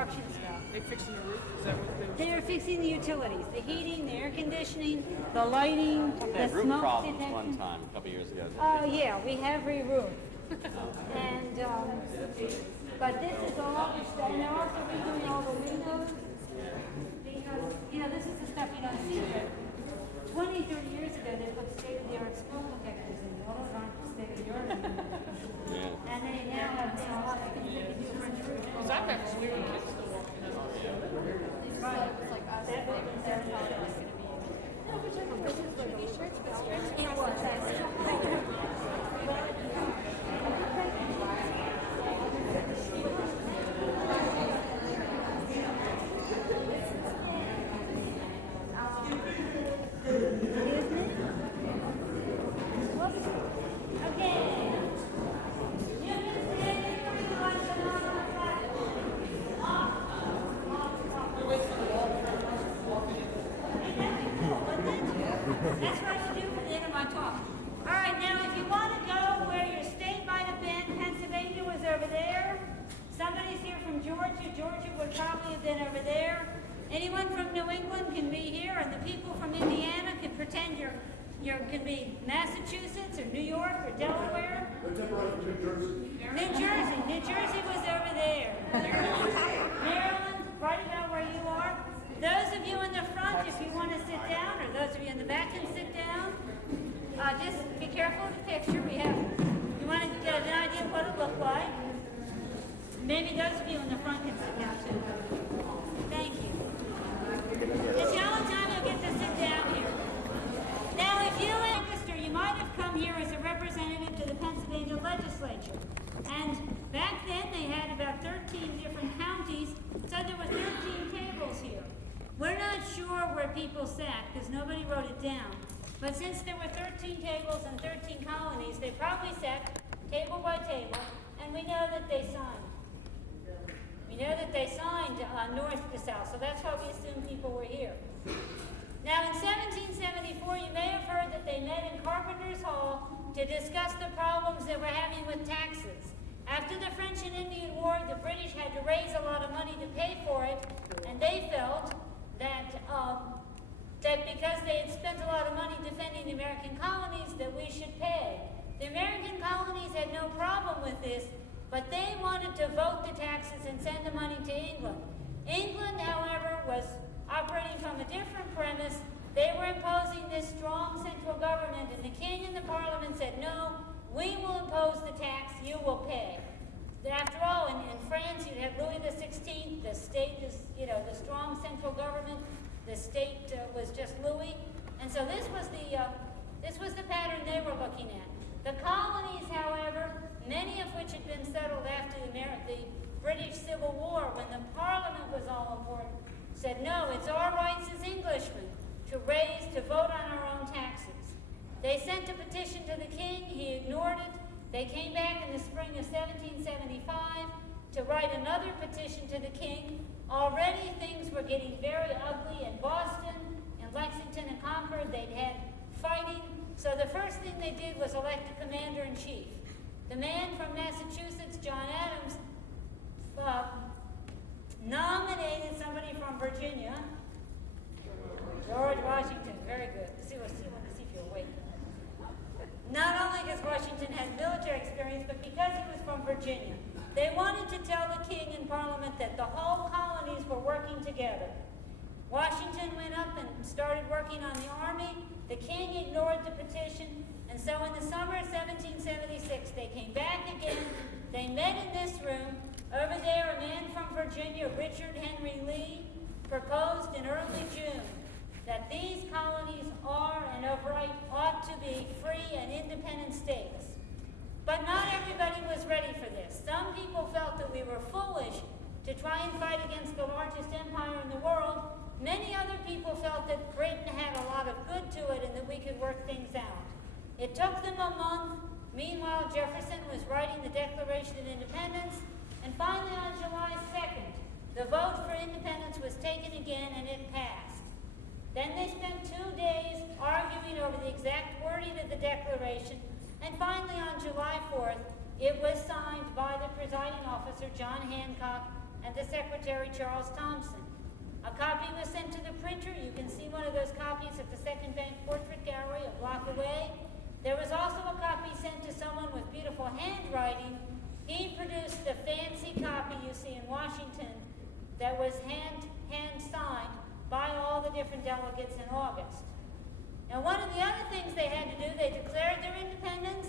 construction stuff. They fixing the roof? Is that what they They're fixing the utilities, the heating, the air conditioning, the lighting, They the had roof smoke problems detection. one time, a couple years ago. Oh, yeah, we have re-roofed. And, but this is all, and they're also redoing all the windows. Because, this is the stuff you don't see, but 20, 30 years ago, they put state-of-the-art smoke detectors in. All those aren't state-of-the-art anymore. Yeah. And they now have, a lot of things they can do for insurance. Because I bet we were kids still walking in. Right. It's like us. That was their thought it was going to be. No, but this is like a shirts, but strips. It was. That's what I should do for the end of my talk. All right, now if you want to go where your state might have been, Pennsylvania was over there. Somebody's here from Georgia. Georgia would probably have been over there. Anyone from New England can be here, and the people from Indiana can pretend you can be Massachusetts or New York or Delaware. New Jersey was over there. Maryland, right about where you are. Those of you in the front, if you want to sit down, or those of you in the back can sit down. Just be careful of the picture. You want to get an idea of what it looked like. Maybe those of you in the front can sit down too. Thank you. It's the only time you'll get to sit down here. Now, if you register, you might have come here as a representative to the Pennsylvania legislature. And back then, they had about 13 different counties, so there were 13 tables here. We're not sure where people sat, because nobody wrote it down. But since there were 13 tables and 13 colonies, they probably sat table by table, and we know that they signed. We know that they signed north to south, so that's why we assume people were here. Now, in 1774, you may have heard that they met in Carpenter's Hall to discuss the problems they were having with taxes. After the French and Indian War, the British had to raise a lot of money to pay for it, and they felt that because they had spent a lot of money defending the American colonies, that we should pay. The American colonies had no problem with this, but they wanted to vote the taxes and send the money to England. England, however, was operating from a different premise. They were imposing this strong central government, and the king and the parliament said, no, we will impose the tax, you will pay. After all, in France, you'd have Louis XVI, the state is, the strong central government, the state was just Louis. And so this was the pattern they were looking at. The colonies, however, many of which had been settled after the British Civil War, when the Parliament was all important, said, no, it's our rights as Englishmen to vote on our own taxes. They sent a petition to the king, he ignored it. They came back in the spring of 1775 to write another petition to the king. Already things were getting very ugly in Boston, in Lexington and Concord. They'd had fighting. So the first thing they did was elect a commander-in-chief. The man from Massachusetts, John Adams, nominated somebody from Virginia, George Washington. Very good. See if you're awake. Not only because Washington had military experience, but because he was from Virginia. They wanted to tell the king and Parliament that the whole colonies were working together. Washington went up and started working on the army. The king ignored the petition, and so in the summer of 1776, they came back again. They met in this room. Over there, a man from Virginia, Richard Henry Lee, proposed in early June that these colonies are and of right ought to be free and independent states. But not everybody was ready for this. Some people felt that we were foolish to try and fight against the largest empire in the world. Many other people felt that Britain had a lot of good to it and that we could work things out. It took them a month. Meanwhile, Jefferson was writing the Declaration of Independence, and finally on July 2nd, the vote for independence was taken again and it passed. Then they spent 2 days arguing over the exact wording of the Declaration, and finally on July 4th, it was signed by the presiding officer, John Hancock, and the Secretary Charles Thompson. A copy was sent to the printer. You can see one of those copies at the Second Bank Portrait Gallery a block away. There was also a copy sent to someone with beautiful handwriting. He produced the fancy copy you see in Washington that was hand signed by all the different delegates in August. Now, one of the other things they had to do, they declared their independence.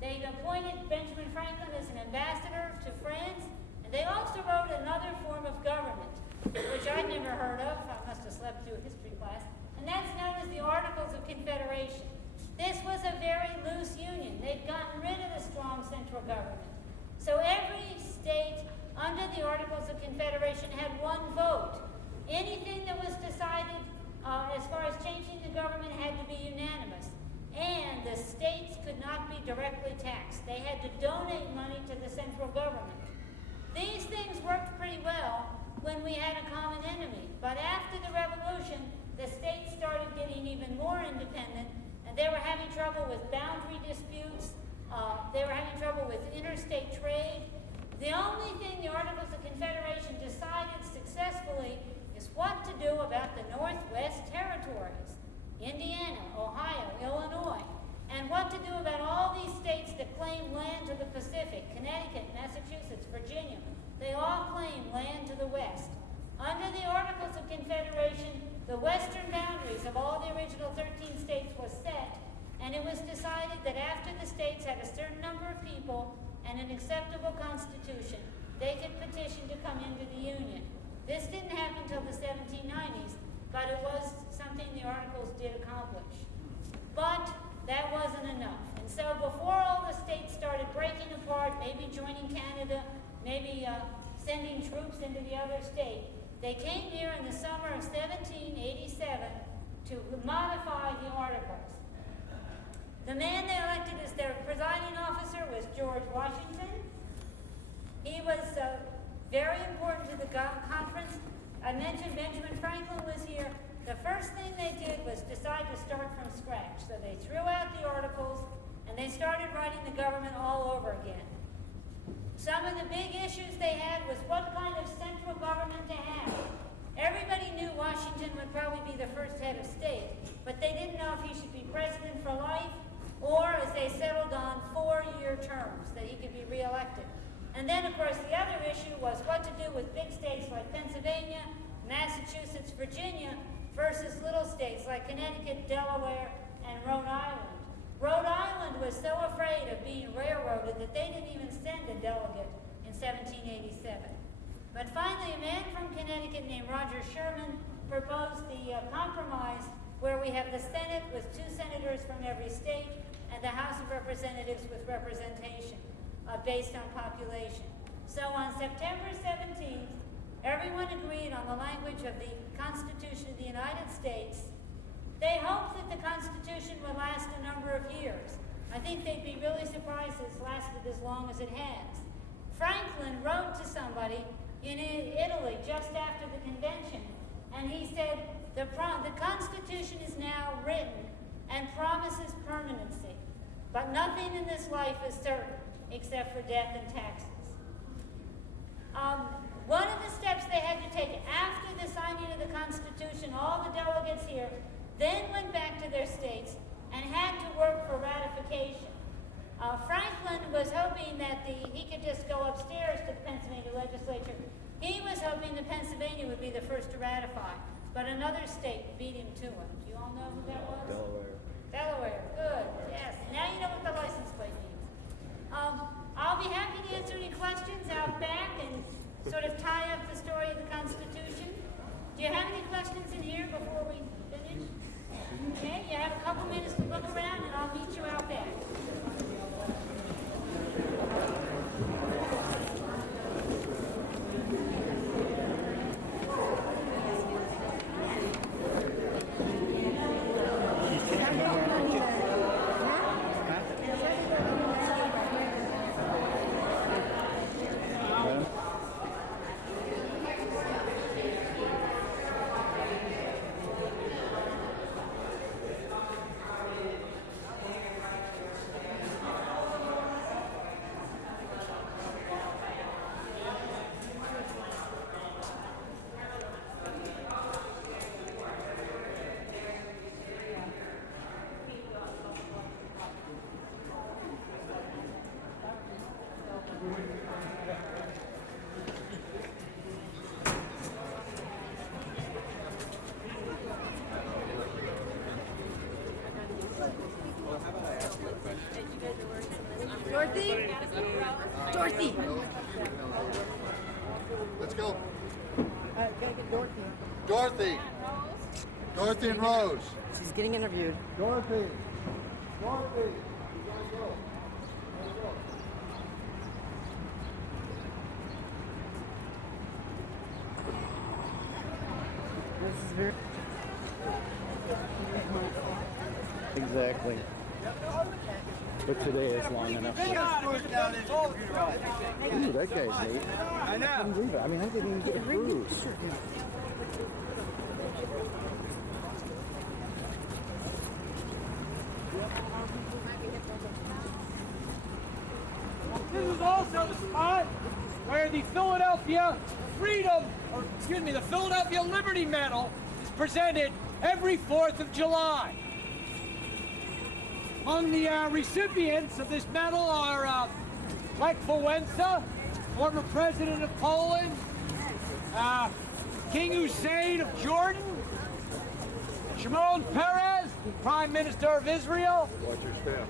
They appointed Benjamin Franklin as an ambassador to France, and they also wrote another form of government, which I'd never heard of. I must have slept through a history class, and that's known as the Articles of Confederation. This was a very loose union. They'd gotten rid of the strong central government. So every state under the Articles of Confederation had one vote. Anything that was decided as far as changing the government had to be unanimous. And the states could not be directly taxed. They had to donate money to the central government. These things worked pretty well when we had a common enemy. But after the Revolution, the states started getting even more independent, and they were having trouble with boundary disputes. They were having trouble with interstate trade. The only thing the Articles of Confederation decided successfully is what to do about the Northwest Territories, Indiana, Ohio, Illinois, and what to do about all these states that claim land to the Pacific, Connecticut, Massachusetts, Virginia. They all claim land to the west. Under the Articles of Confederation, the western boundaries of all the original 13 states was set, and it was decided that after the states had a certain number of people and an acceptable constitution, they could petition to come into the Union. This didn't happen until the 1790s, but it was something the Articles did accomplish. But that wasn't enough. And so before all the states started breaking apart, maybe joining Canada, maybe sending troops into the other state, they came here in the summer of 1787 to modify the Articles. The man they elected as their presiding officer was George Washington. He was very important to the conference. I mentioned Benjamin Franklin was here. The first thing they did was decide to start from scratch. So they threw out the Articles, and they started writing the government all over again. Some of the big issues they had was what kind of central government to have. Everybody knew Washington would probably be the first head of state, but they didn't know if he should be president for life, or as they settled on, 4-year terms, that he could be reelected. And then, of course, the other issue was what to do with big states like Pennsylvania, Massachusetts, Virginia, versus little states like Connecticut, Delaware, and Rhode Island. Rhode Island was so afraid of being railroaded that they didn't even send a delegate in 1787. But finally, a man from Connecticut named Roger Sherman proposed the compromise where we have the Senate with 2 senators from every state and the House of Representatives with representation based on population. So on September 17th, everyone agreed on the language of the Constitution of the United States. They hoped that the Constitution would last a number of years. I think they'd be really surprised it's lasted as long as it has. Franklin wrote to somebody in Italy just after the convention, and he said, the Constitution is now written and promises permanency, but nothing in this life is certain except for death and taxes. One of the steps they had to take after the signing of the Constitution, all the delegates here then went back to their states and had to work for ratification. Franklin was hoping that he could just go upstairs to the Pennsylvania legislature. He was hoping that Pennsylvania would be the first to ratify, but another state beat him to it. Do you all know who that was? Delaware. Delaware, good, yes. Now you know what the license plate means. I'll be happy to answer any questions out back and sort of tie up the story of the Constitution. Do you have any questions in here before we finish? Okay, you have a couple minutes to look around and I'll meet you out back. Dorothy? Dorothy! Let's go. Gotta get Dorothy. Dorothy. Dorothy and Rose. She's getting interviewed. Dorothy. Dorothy. This is very... Exactly. But today is long enough. Ooh, that guy's neat. I know. I couldn't believe it. I mean, I didn't even get a cruise. This is also the spot where the Philadelphia the Philadelphia Liberty Medal is presented every 4th of July. Among the recipients of this medal are Lech Wałęsa, former president of Poland, King Hussein of Jordan, Shimon Peres, the Prime Minister of Israel. Watch your step.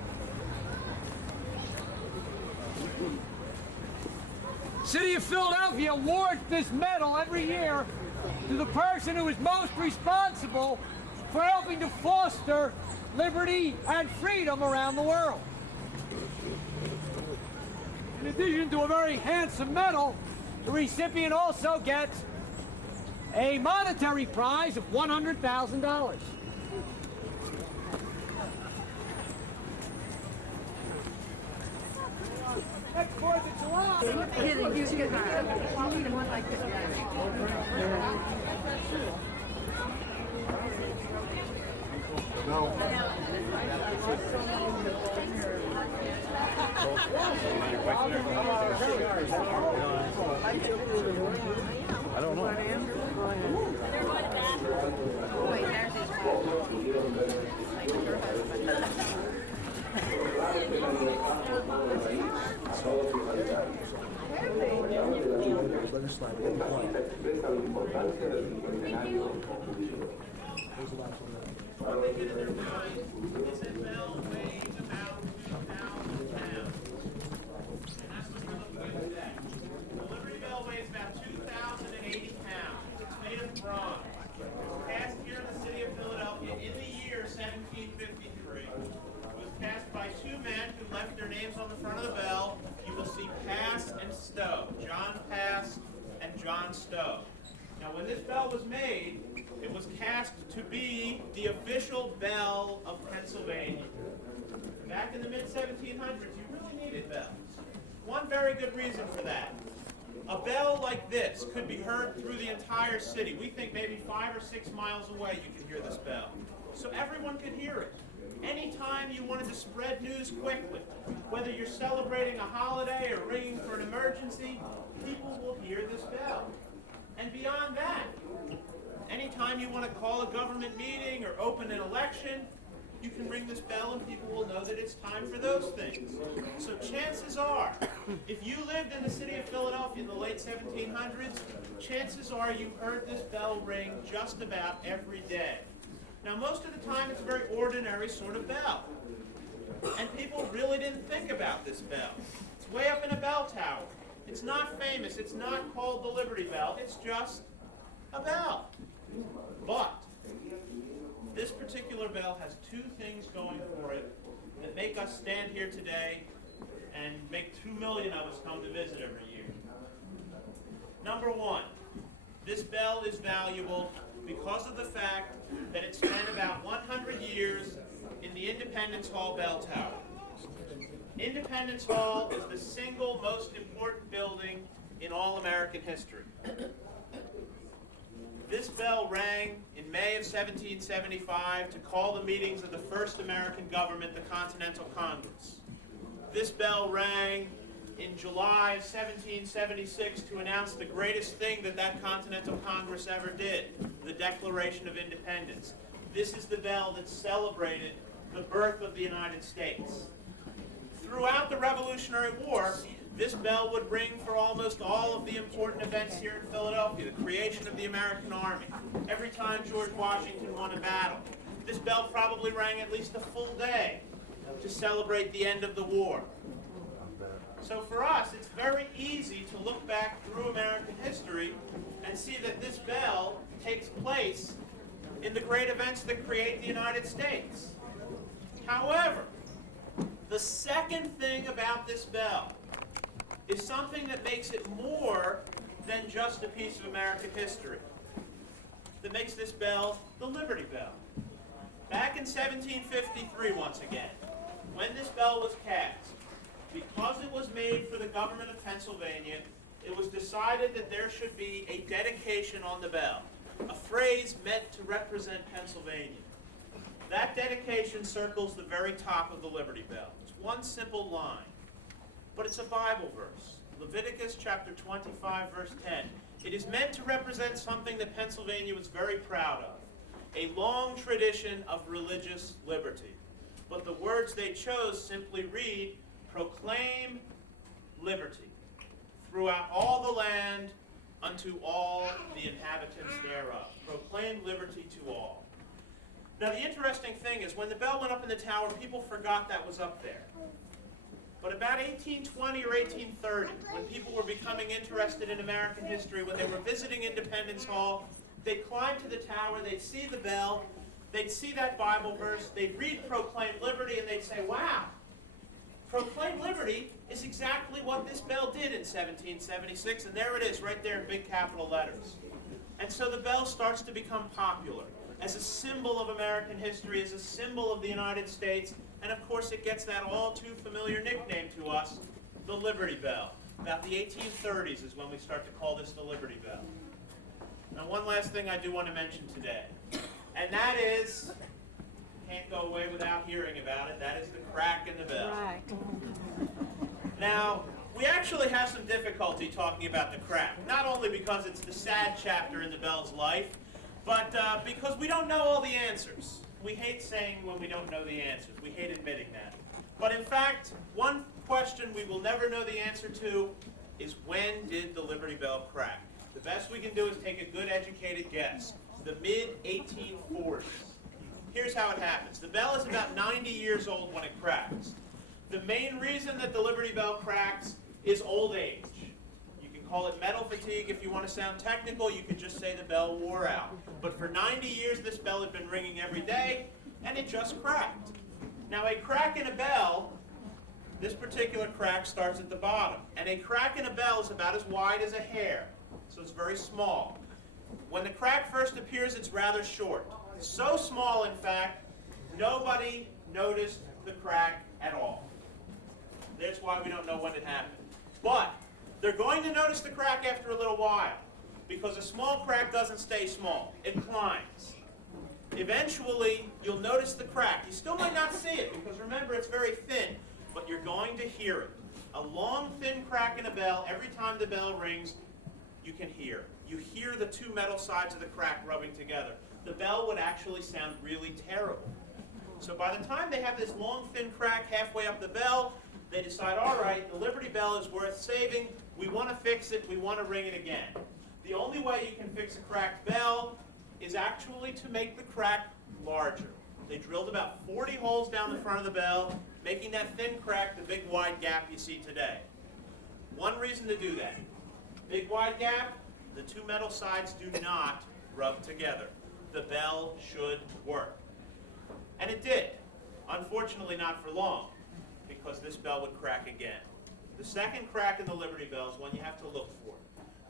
City of Philadelphia awards this medal every year to the person who is most responsible for helping to foster liberty and freedom around the world. In addition to a very handsome medal, the recipient also gets a monetary prize of $100,000. Next 4th of July. You need one like this guy. No. I don't know. Wait, there's his The Liberty Bell weighs about 2,080 pounds. It's made of bronze. It was cast here in the city of Philadelphia in the year 1753. It was cast by two men who left their names on the front of the bell. You will see Pass and Stowe, John Pass and John Stowe. Now, when this bell was made, it was cast to be the official bell of Pennsylvania. Back in the mid-1700s, you really needed bells. One very good reason for that. A bell like this could be heard through the entire city. We think maybe 5 or 6 miles away you could hear this bell. So everyone could hear it. Anytime you wanted to spread news quickly, whether you're celebrating a holiday or ringing for an emergency, people will hear this bell. And beyond that, anytime you want to call a government meeting or open an election, you can ring this bell and people will know that it's time for those things. So chances are, if you lived in the city of Philadelphia in the late 1700s, chances are you heard this bell ring just about every day. Now most of the time it's a very ordinary sort of bell. And people really didn't think about this bell. It's way up in a bell tower. It's not famous, it's not called the Liberty Bell, it's just a bell. But this particular bell has two things going for it that make us stand here today and make 2 million of us come to visit every year. Number one, this bell is valuable because of the fact that it spent about 100 years in the Independence Hall bell tower. Independence Hall is the single most important building in all American history. This bell rang in May of 1775 to call the meetings of the first American government, the Continental Congress. This bell rang in July of 1776 to announce the greatest thing that that Continental Congress ever did, the Declaration of Independence. This is the bell that celebrated the birth of the United States. Throughout the Revolutionary War, this bell would ring for almost all of the important events here in Philadelphia, the creation of the American Army. Every time George Washington won a battle, this bell probably rang at least a full day to celebrate the end of the war. So for us, it's very easy to look back through American history and see that this bell takes place in the great events that create the United States. However, the second thing about this bell is something that makes it more than just a piece of American history. That makes this bell the Liberty Bell. Back in 1753, once again, when this bell was cast, because it was made for the government of Pennsylvania, it was decided that there should be a dedication on the bell, a phrase meant to represent Pennsylvania. That dedication circles the very top of the Liberty Bell. It's one simple line, but it's a Bible verse. Leviticus chapter 25, verse 10. It is meant to represent something that Pennsylvania was very proud of, a long tradition of religious liberty. But the words they chose simply read, proclaim liberty throughout all the land unto all the inhabitants thereof. Proclaim liberty to all. Now the interesting thing is when the bell went up in the tower, people forgot that was up there. But about 1820 or 1830, when people were becoming interested in American history, when they were visiting Independence Hall, they'd climb to the tower, they'd see the bell, they'd see that Bible verse, they'd read Proclaim Liberty, and they'd say, wow, Proclaim Liberty is exactly what this bell did in 1776, and there it is, right there in big capital letters. And so the bell starts to become popular as a symbol of American history, as a symbol of the United States, and of course it gets that all too familiar nickname to us, the Liberty Bell. About the 1830s is when we start to call this the Liberty Bell. Now one last thing I do want to mention today, and that is, can't go away without hearing about it, that is the crack in the bell. Right. Now, we actually have some difficulty talking about the crack, not only because it's the sad chapter in the bell's life, but because we don't know all the answers. We hate saying when we don't know the answers. We hate admitting that. But in fact, one question we will never know the answer to is when did the Liberty Bell crack? The best we can do is take a good educated guess. The mid-1840s. Here's how it happens. The bell is about 90 years old when it cracks. The main reason that the Liberty Bell cracks is old age. You can call it metal fatigue if you want to sound technical. You could just say the bell wore out. But for 90 years, this bell had been ringing every day, and it just cracked. Now, a crack in a bell, this particular crack starts at the bottom. And a crack in a bell is about as wide as a hair, so it's very small. When the crack first appears, it's rather short. So small, in fact, nobody noticed the crack at all. That's why we don't know when it happened. But they're going to notice the crack after a little while, because a small crack doesn't stay small. It climbs. Eventually, you'll notice the crack. You still might not see it, because remember, it's very thin, but you're going to hear it. A long, thin crack in a bell, every time the bell rings, you can hear. You hear the two metal sides of the crack rubbing together. The bell would actually sound really terrible. So by the time they have this long, thin crack halfway up the bell, they decide, all right, the Liberty Bell is worth saving. We want to fix it. We want to ring it again. The only way you can fix a cracked bell is actually to make the crack larger. They drilled about 40 holes down the front of the bell, making that thin crack the big wide gap you see today. One reason to do that. Big wide gap, the two metal sides do not rub together. The bell should work. And it did. Unfortunately, not for long, because this bell would crack again. The second crack in the Liberty Bell is one you have to look for.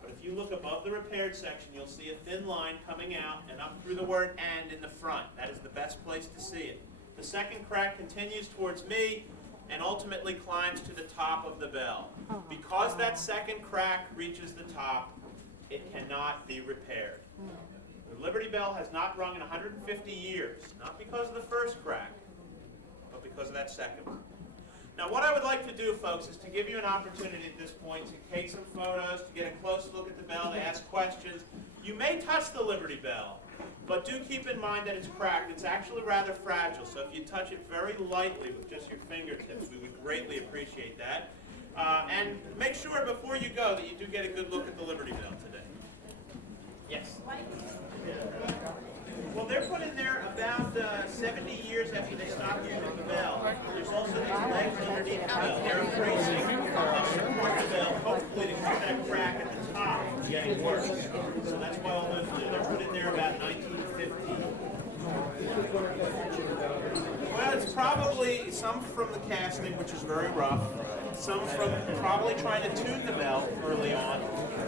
But if you look above the repaired section, you'll see a thin line coming out and up through the word "and" in the front. That is the best place to see it. The second crack continues towards me and ultimately climbs to the top of the bell. Because that second crack reaches the top, it cannot be repaired. The Liberty Bell has not rung in 150 years, not because of the first crack, but because of that second one. Now what I would like to do, folks, is to give you an opportunity at this point to take some photos, to get a close look at the bell, to ask questions. You may touch the Liberty Bell, but do keep in mind that it's cracked. It's actually rather fragile, so if you touch it very lightly with just your fingertips, we would greatly appreciate that. And make sure before you go that you do get a good look at the Liberty Bell today. Yes? Well, they're put in there about 70 years after they stopped using the bell. There's also these legs underneath the bell. They're bracing. getting worse. So that's why all those they're put in there about 1915. Well, it's probably some from the casting, which is very rough. Some from probably trying to tune the bell early on.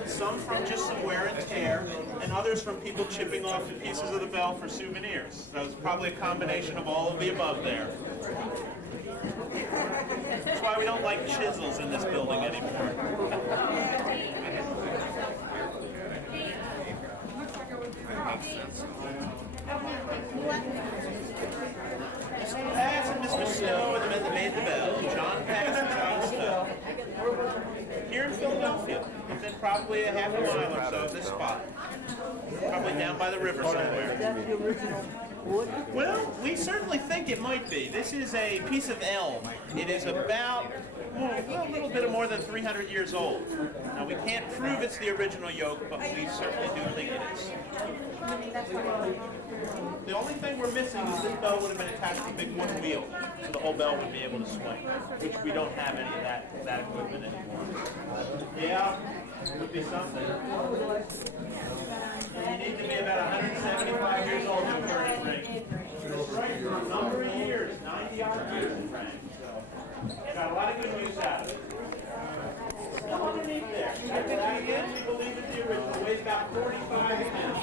Some from just some wear and tear, and others from people chipping off the pieces of the bell for souvenirs. So it's probably a combination of all of the above there. That's why we don't like chisels in this building anymore. Mr. Pass and Mr. Snow are the men that made the bell. John Pass and John Snow. Here in Philadelphia, within probably a half a mile or so of this spot. Probably down by the river somewhere. Well, we certainly think it might be. This is a piece of elm. It is about a little bit more than 300 years old. Now, we can't prove it's the original yoke, but we certainly do think it is. The only thing we're missing is this bell would have been attached to a big wooden wheel, so the whole bell would be able to swing, which we don't have any of that equipment anymore. Yeah, it would be something. And you need to be about 175 years old to have heard it ring. It's right for a number of years, 90-odd years it rang. So, got a lot of good use out of it. Still underneath there. Check it out again. We believe it's the original. It weighs about 45 pounds.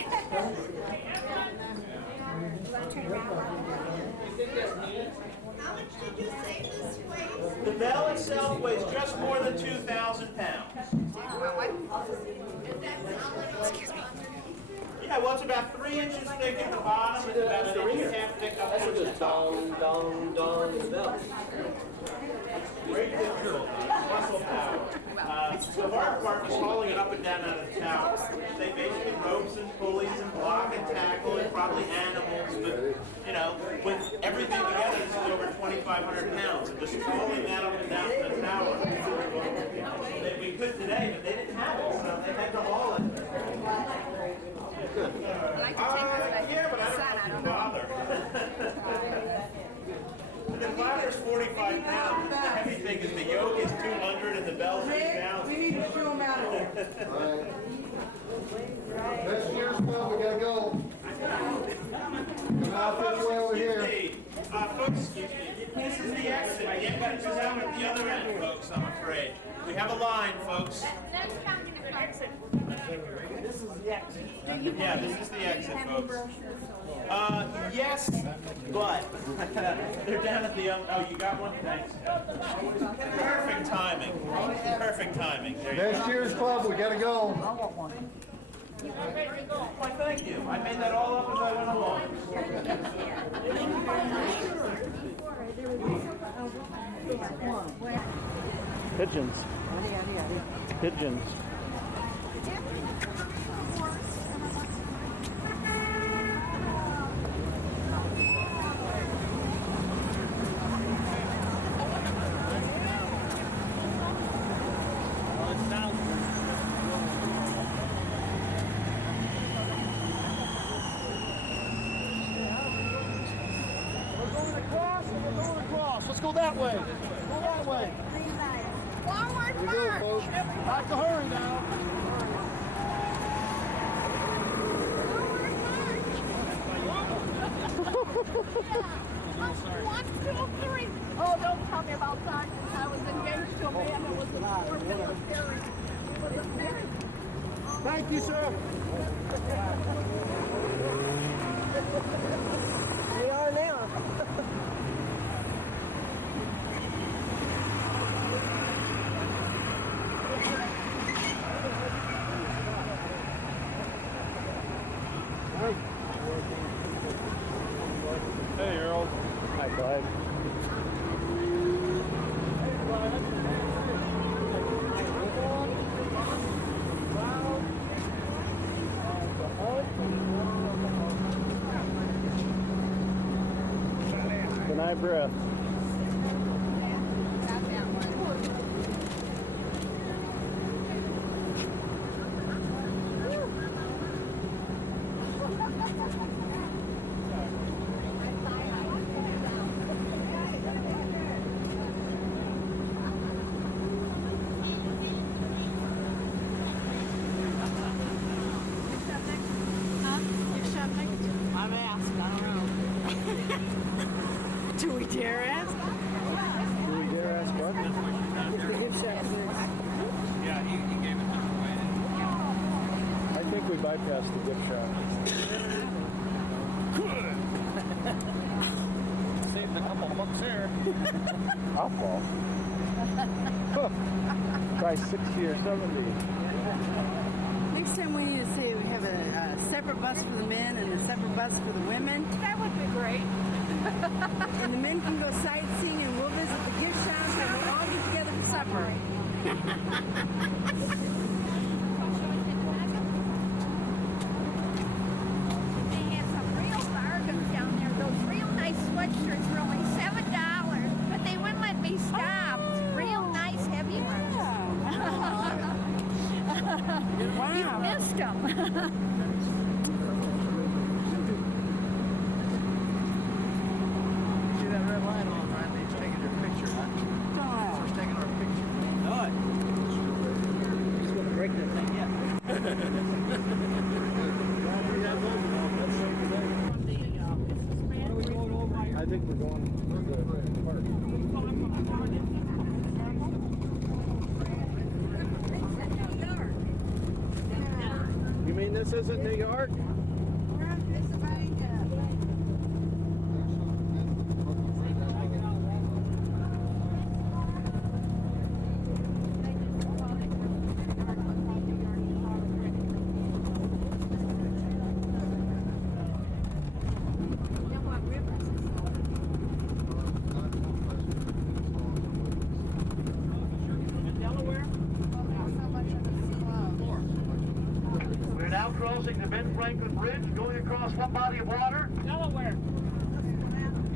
How much did you say this weighs? The bell itself weighs just more than 2,000 pounds. Excuse me. Yeah, well, it's about 3 inches thick at the bottom and about 1.5 inches thick up towards the top. Bell. Great picture. Muscle power. The hard part was hauling it up and down out of the tower. They basically ropes and pulleys and block and tackle and probably animals, but you know, with everything together, this is over 2,500 pounds. And just hauling that up and down from the tower. We could today, but they didn't have it, so they had to haul it. Yeah, but I don't know if you bother. The clatter's 45 pounds. The heavy thing is the yoke is 200 and the bell's 3 pounds. We need to show them out of there. Best year's club, we gotta go. Come out this way over here. Folks, excuse me. This is the exit. The exit is out at the other end, folks, I'm afraid. We have a line, folks. This is the exit. Yeah, this is the exit, folks. Yes, but they're down at the, oh, you got one? Thanks. Perfect timing. Perfect timing. There you Best go. year's club, we gotta go. I want one. Why, thank you. I made that all up as I went along. Pigeons. Pigeons. Let's go that way. Go that way. Forward Here we go, folks. Not to hurry now. One, two, three. Oh, don't tell me about that. I was engaged to a man who was a war military. He was a very Thank you, sir. We are now. Hey, Earl. Hi, Clyde. Good night, breath. Yes, the gift shop. Saved a couple bucks there. I'll fall. Try 60 or 70. Next time we need to say we have a separate bus for the men and a separate bus for the women. That would be great. And the men can go sightseeing and we'll visit the gift shops and we'll all get together for supper. They had some real bargains down there. Those real nice sweatshirts were only $7, but they wouldn't let me stop. Real nice heavy ones. Wow. You missed them. See that red light on, right? He's taking your picture, huh? He's taking our picture. No, he's going to break that thing yet. I think we're going to the park. You mean this isn't New York? We're now crossing the Ben Franklin Bridge, going across what body of water? Delaware.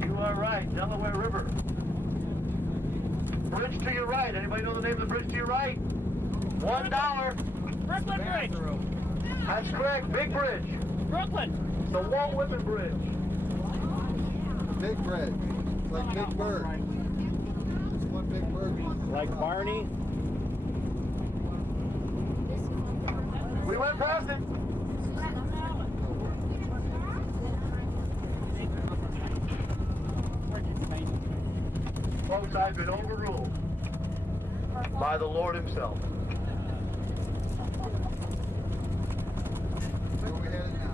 You are right, Delaware River. Bridge to your right. Anybody know the name of the bridge to your right? $1. Brooklyn Bridge. That's correct. Big bridge. Brooklyn. The Walt Whitman Bridge. Big bridge. Like Big Bird. One big bird. Like Barney? We went past it. Folks, I've been overruled by the Lord himself. Where are we headed now?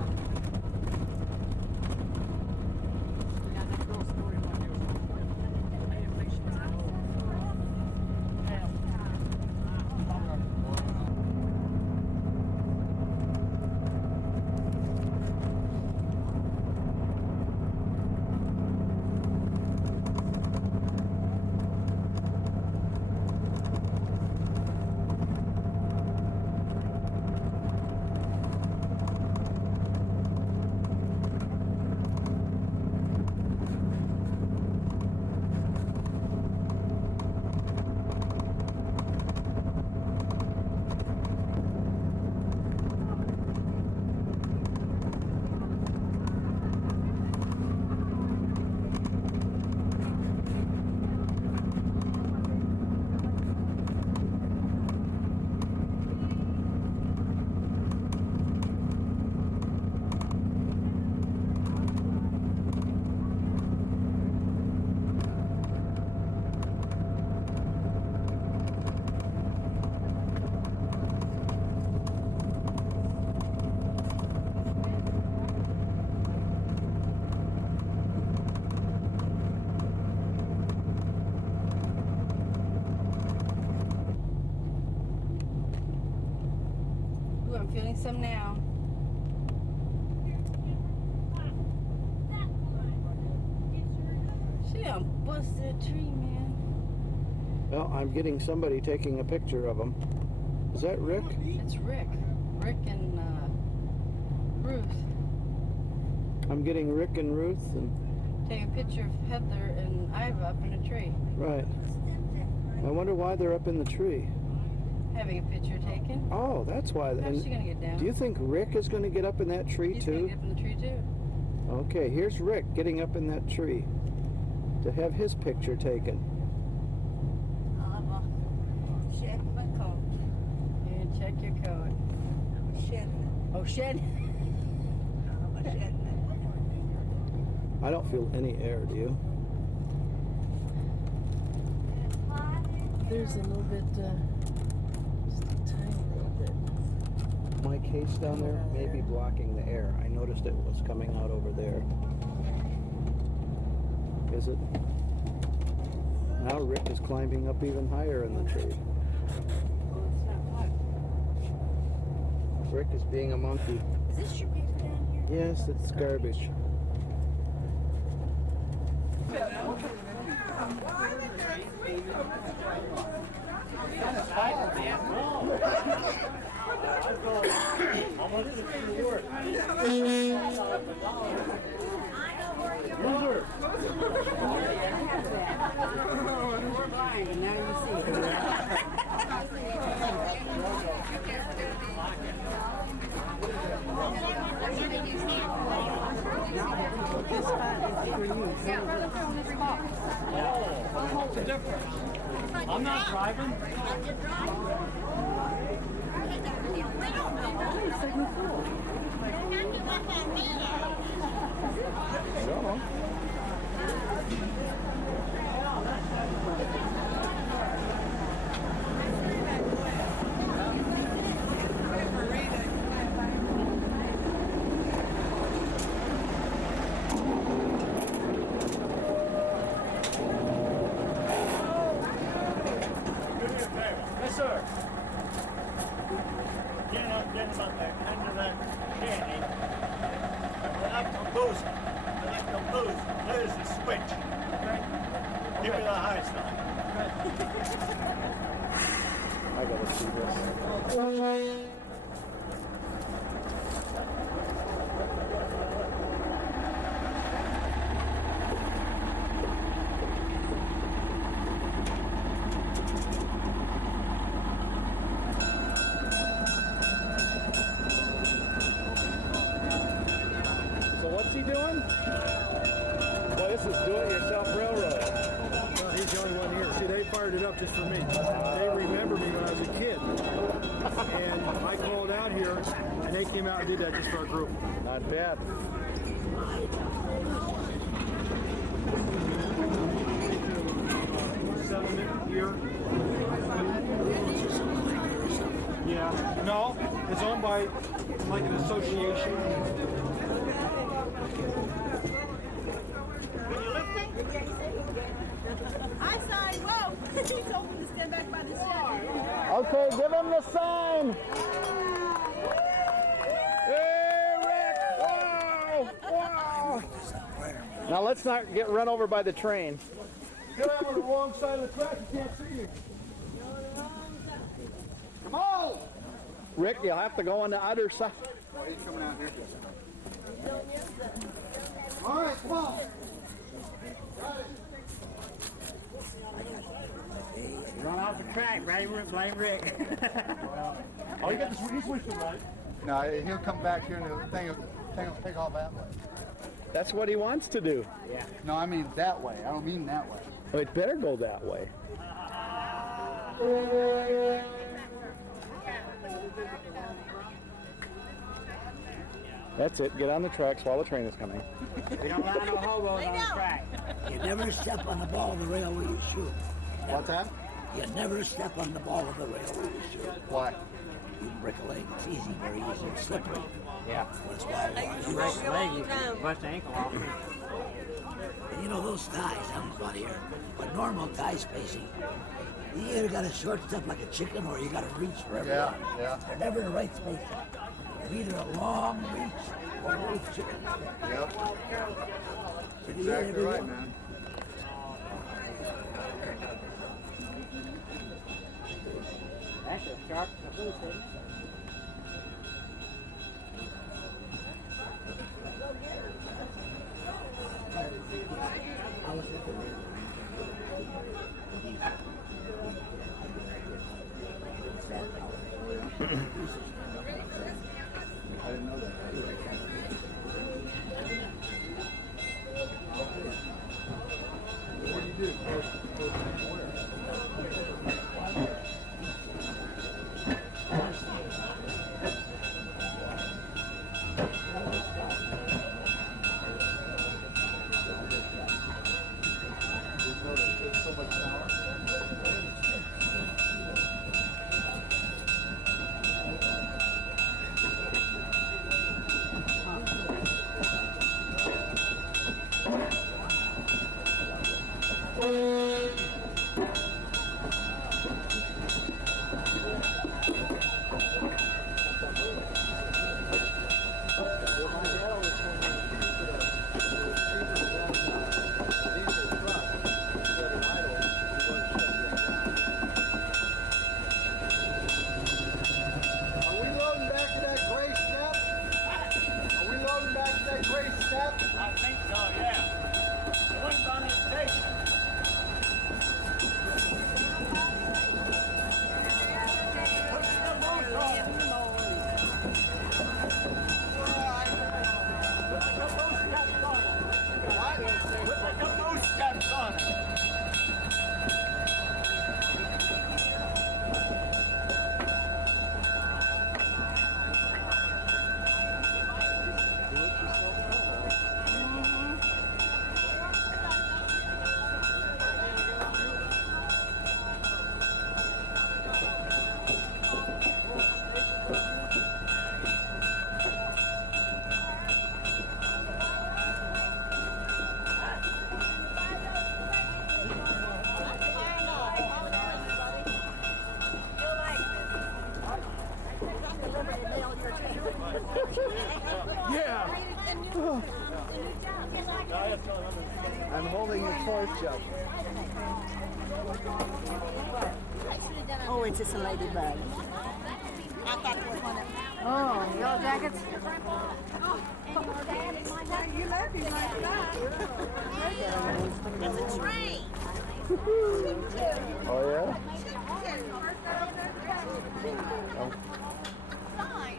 Ooh, I'm feeling some now. She done busted a tree, man. Well, I'm getting somebody taking a picture of him. Is that Rick? It's Rick. Rick and Ruth. I'm getting Rick and Ruth and Take a picture of Heather and Iva up in a tree. right. I wonder why they're up in the tree. Having a picture taken. Oh, that's why. How's she gonna get down? Do you think Rick is going to get up in that tree He's gonna too? get up in the tree too. Okay, here's Rick getting up in that tree to have his picture taken. Check my coat. Yeah, check your coat. Shedding. Oh, shedding. I don't feel any air, do you? There's a little bit, just a tiny little bit. my case down there may be blocking the air. I noticed it was coming out over there. Is it? Now Rick is climbing up even higher in the tree. Rick is being a monkey. Is this your paper down here? Yes, it's garbage. We're blind and now you see. This spot is for you. What's the difference? I'm not driving. I don't know. Yes, sir. Get up there, under that candy. Let them booze. There's the switch. Okay? Give me the high sign. I gotta see this. What's he doing? Well, this is do-it-yourself railroad. Well, he's the only one here. See, they fired it up just for me. They remember me when I was a kid. And I called out here, and they came out and did that just for our group. Not bad. Settlement here. Yeah. No, it's owned by like an association. I signed. Whoa! He told me to stand back by the shed. Okay, give him the sign. Hey, Rick! Wow! Wow! Now let's not get run over by the train. Get out on the wrong side of the track. You can't see me. Come on! Rick, you'll have to go on the other side. Oh, he's coming out here. All right, come on. Run off the track, blame Rick. Oh, you got this. He's with you, right? No, he'll come back here and the thing will take off that way. That's what he wants to do. Yeah. No, I mean that way. I don't mean that way. Oh, it better go that way. That's it. Get on the tracks while the train is coming. We don't allow no hobos on the track. You never step on the ball of the rail when you shoot. What's that? You never step on the ball of the rail when you shoot. Why? You break a leg. It's easy, very easy. It's slippery. Yeah. That's why You break the leg, you can bust the ankle off. And you know those ties, I'm about here, but normal tie spacing, you either got to short step like a chicken or you got to reach for everyone. Yeah. They're never in the right spacing. They're either a long reach or a loose chicken. Yep. So you Exactly either right, do- man. That's a sharp caboose. I didn't know that. What do you do? I'm holding the torch up. Oh, it's just a ladybug. I thought it was one of Oh, yellow jackets? you left me like that. It's a train. Oh, yeah? Oh.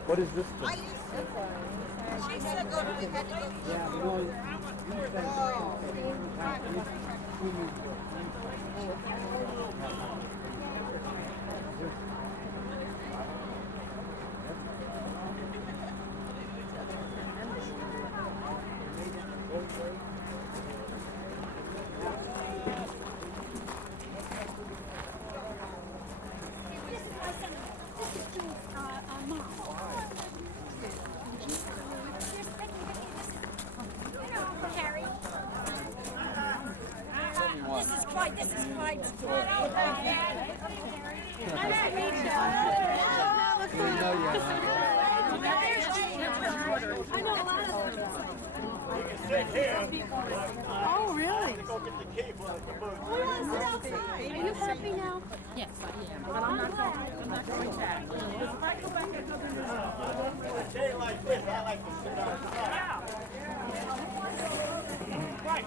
What is this thing? She said go to the head to go. Yeah, we're going. This is Clyde's store. I know a lot of them. Oh, really? Are you happy now? Yes, I am. But I'm not going back. If I go back and go to A day like this, I like to sit outside. Right.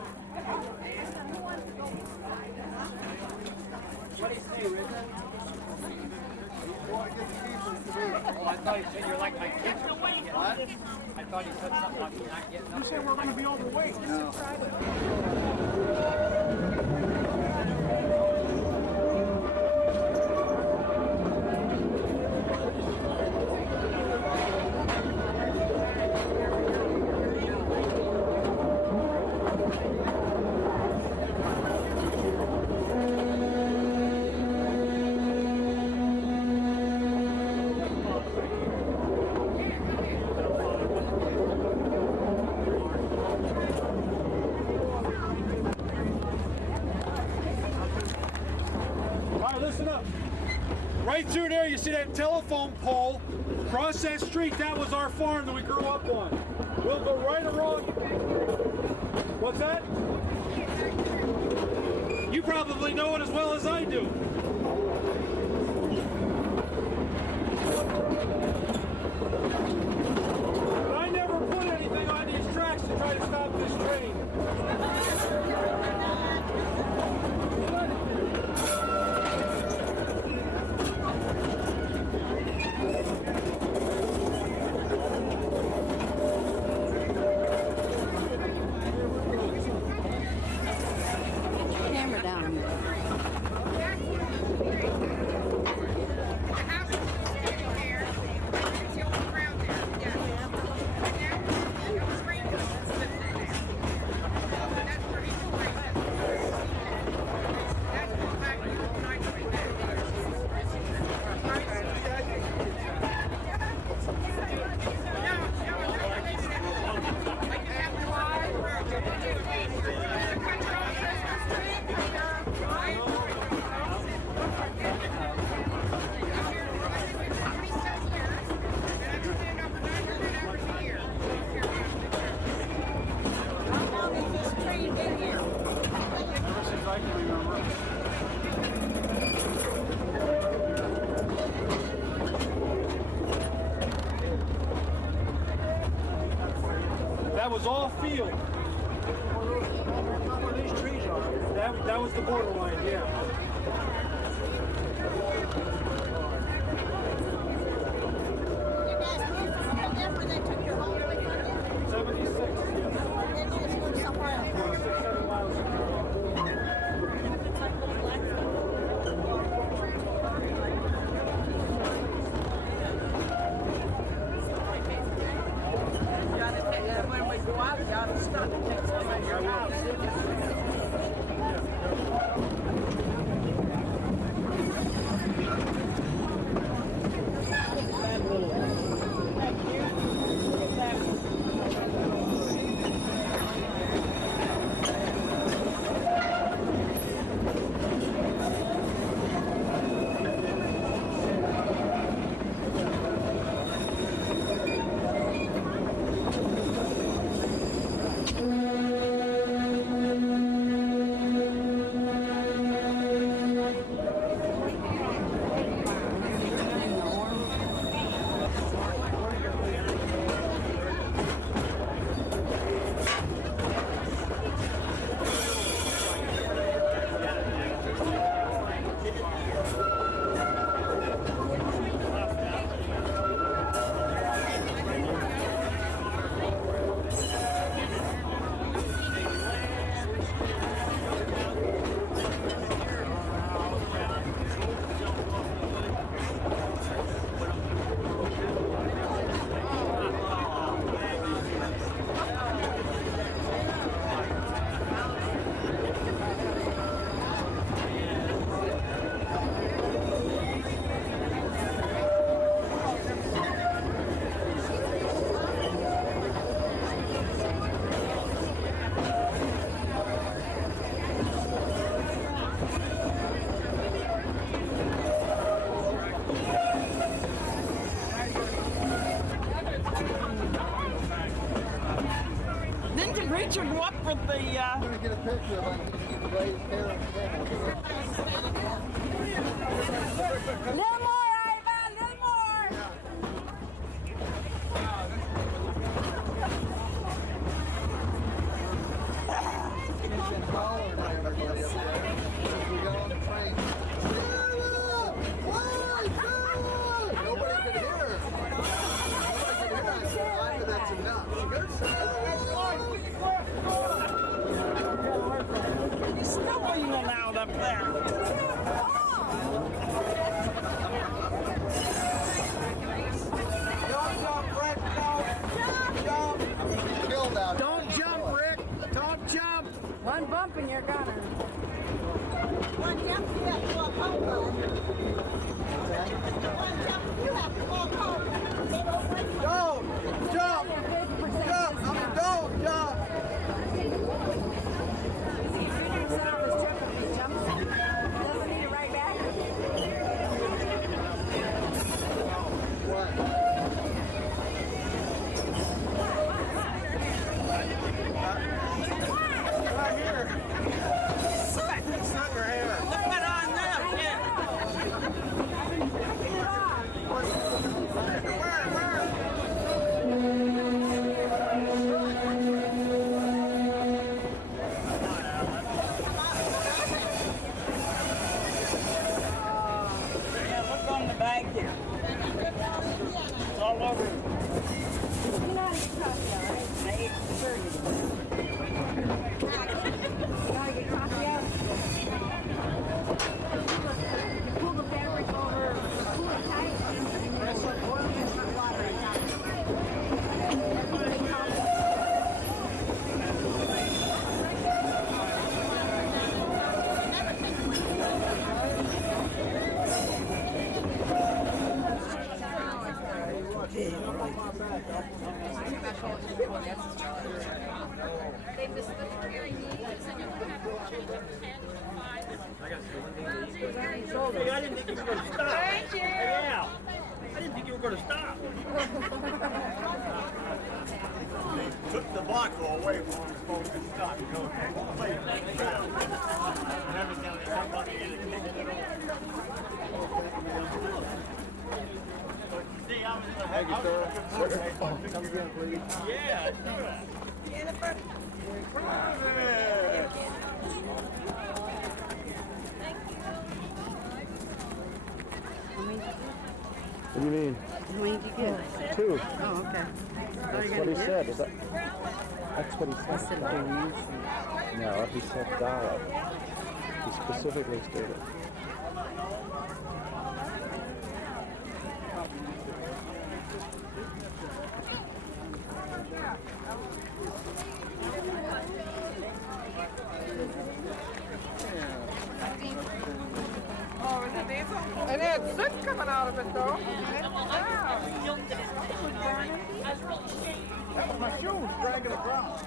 What do you say, Richard? Oh, I thought he said you're like my kids. What? I thought he said something about you not getting up. You said we're going to be overweight. No. Right through there, you see that telephone pole. Across that street, that was our farm that we grew up on. We'll go right around. What's that? You probably know it as well as I do. But I never put anything on these tracks to try to stop this train. was all field. Where these trees are. That was the borderline, yeah. You guys moved from whenever they took your home away from you? 76. And you just moved somewhere else? 6, 7 miles. It's like little black When we go out, you gotta stop and take some of your house. Didn't the preacher go up with the, I'm gonna get a picture of him. Little more, Ivan, little more. You're still being allowed up there. Don't jump, Rick. Don't jump. One bump and you're gone. One jump, you have to walk home, bud. One jump, you have to walk home. They won't wait for you. Don't jump. Jump. I mean, don't jump. Doesn't need to write back. Right here. It's not your hair. Look at on them. Yeah. Yeah, look on the bag here. It's all over. You know how to get coffee, all right? I ate the turkey. You know how to get coffee out? You pull the fabric over, pull it tight, and then put boiling hot water on top. That's what they call it. They missed the hearing needs and you have to change it to 10 to 5. Hey, I didn't think you were going to stop. Thank you. Yeah. I didn't think you were going to stop. Took the vodka away from him supposed to stop. You know, play it around. And every time they come up, they get a kick in it. See, I was in the head. Thank you, sir. Come again, please. Yeah, I knew that. Jennifer. What do you mean? How many did you get? 2. Oh, okay. That's what he said. That's what he said. No, he said dollar. He specifically stated. Oh, is it diesel? It had soot coming out of it, though. That was my shoes dragging across.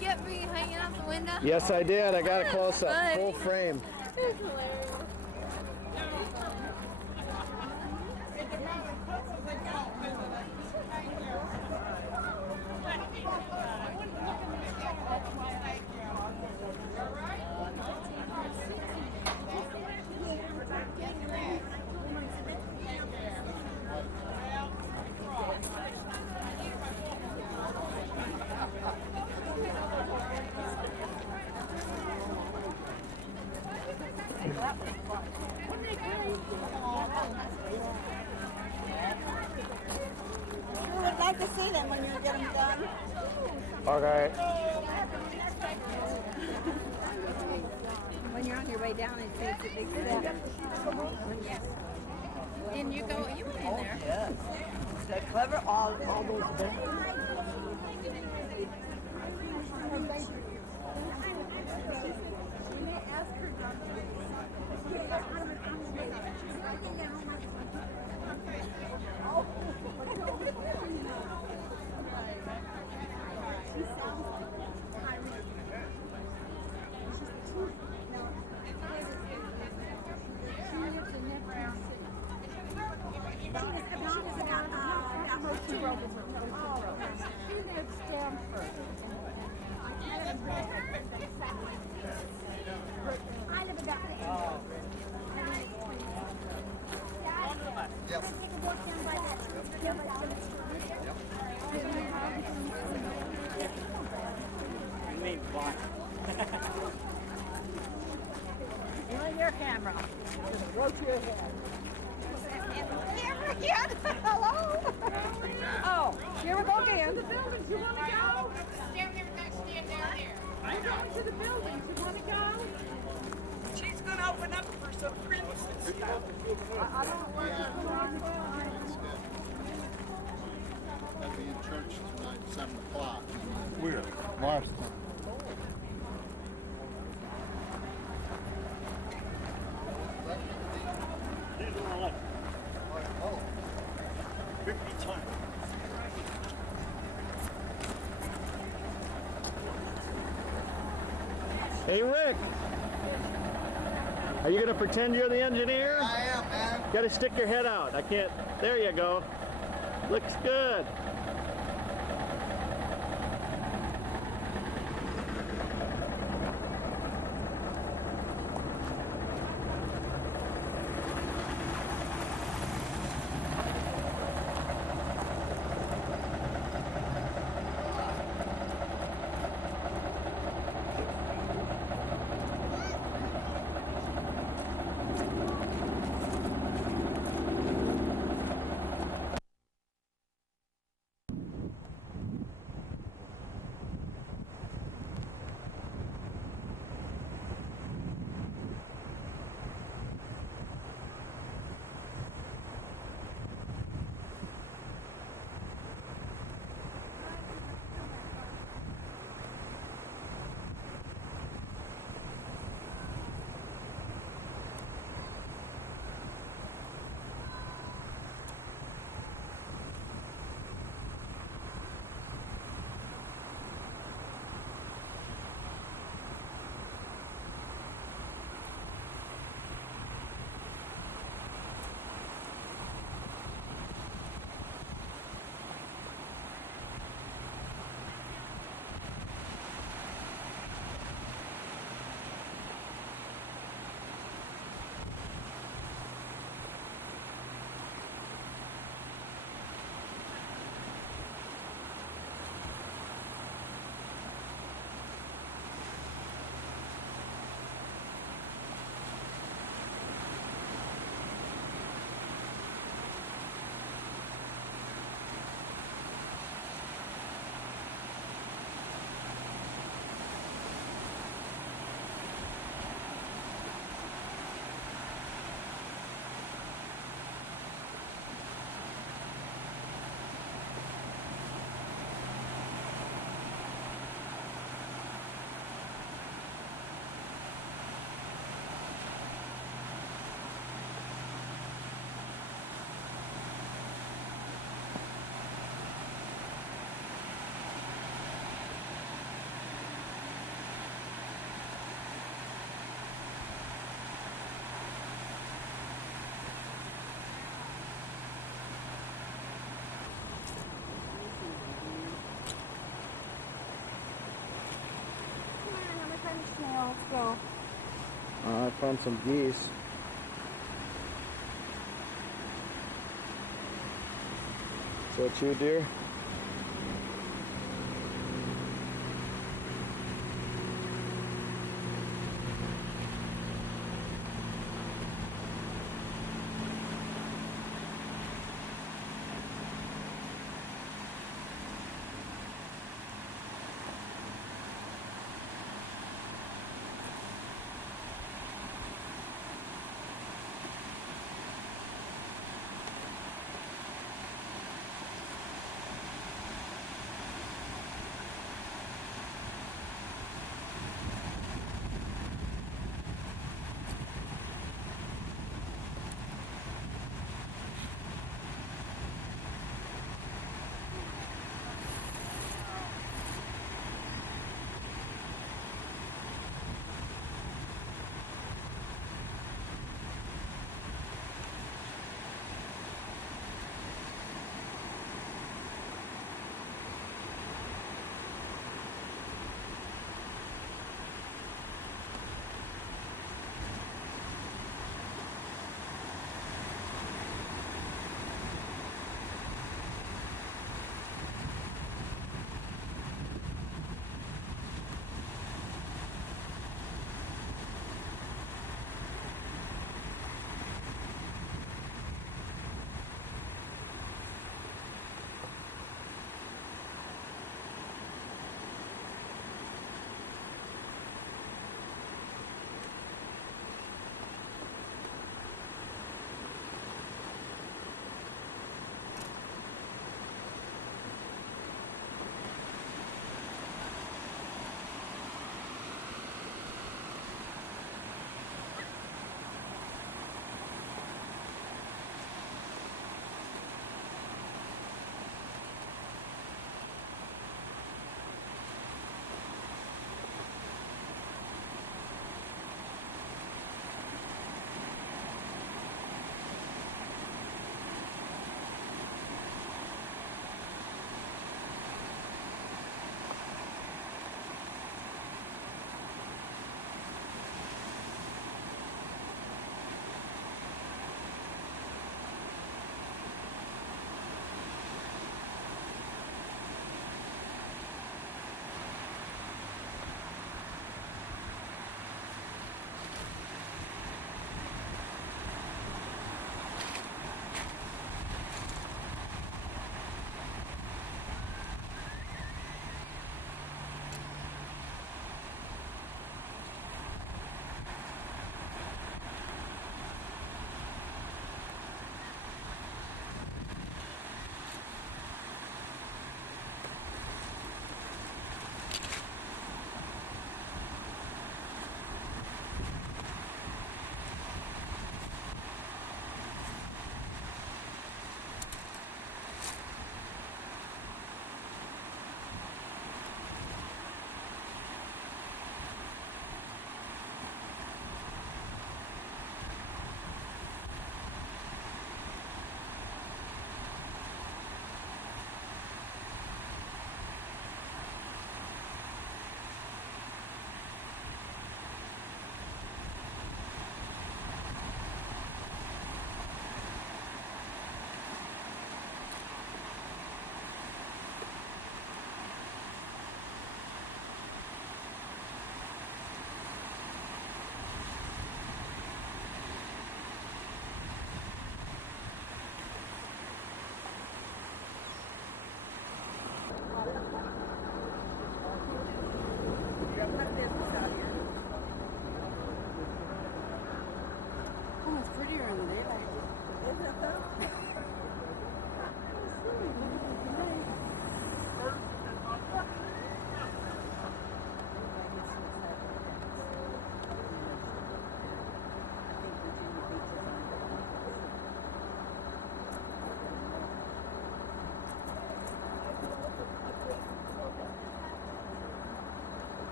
Get me hanging out the window? Yes, I did. I got a close-up, full frame. It's hilarious. We would like to see them when you get them done. Okay. When you're on your way down and see it's a big step. And you went in there. Yes. Is that clever? All those things. Your camera. Just broke your head. Camera again? Hello? Oh, here we go again. The buildings, you want to go? Stand there, stand down there. I'm going to the buildings. You want to go? She's going to open up for some prints and stuff. I don't know where to go. I'll be in church tonight, 7 o'clock. Where? Marston. Hey, Rick. Are you going to pretend you're the engineer? I am, man. Got to stick your head out. I can't. There you go. Looks good. Yeah, let's go. I found some geese. Is that you, dear?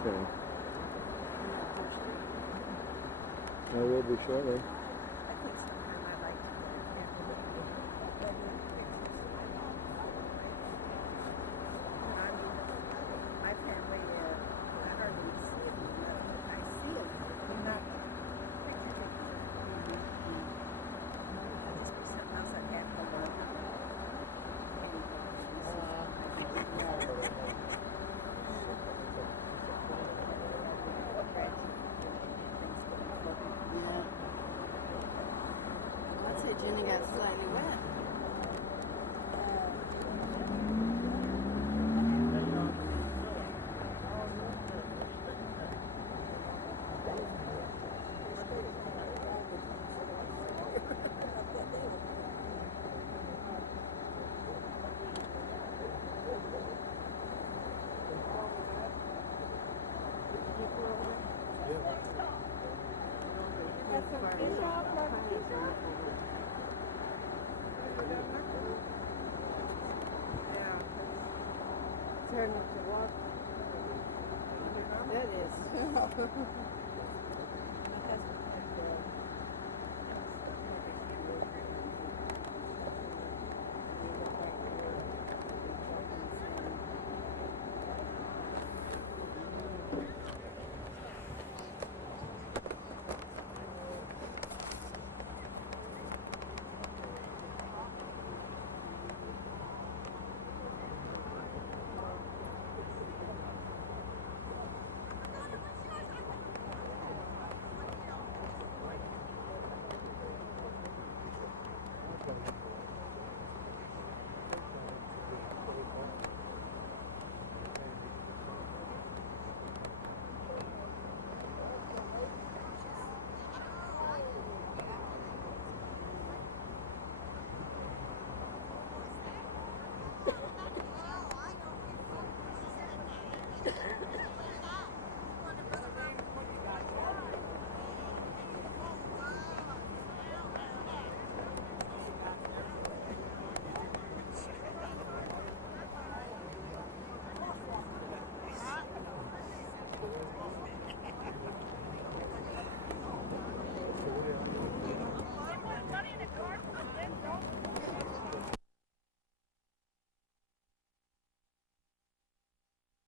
Okay. I will be shortly. My family, I hardly see them. I see them, but not picture taking. That must be something else I'd have to learn. I'd say Jenny got slightly wet. Turn it to walk. That is.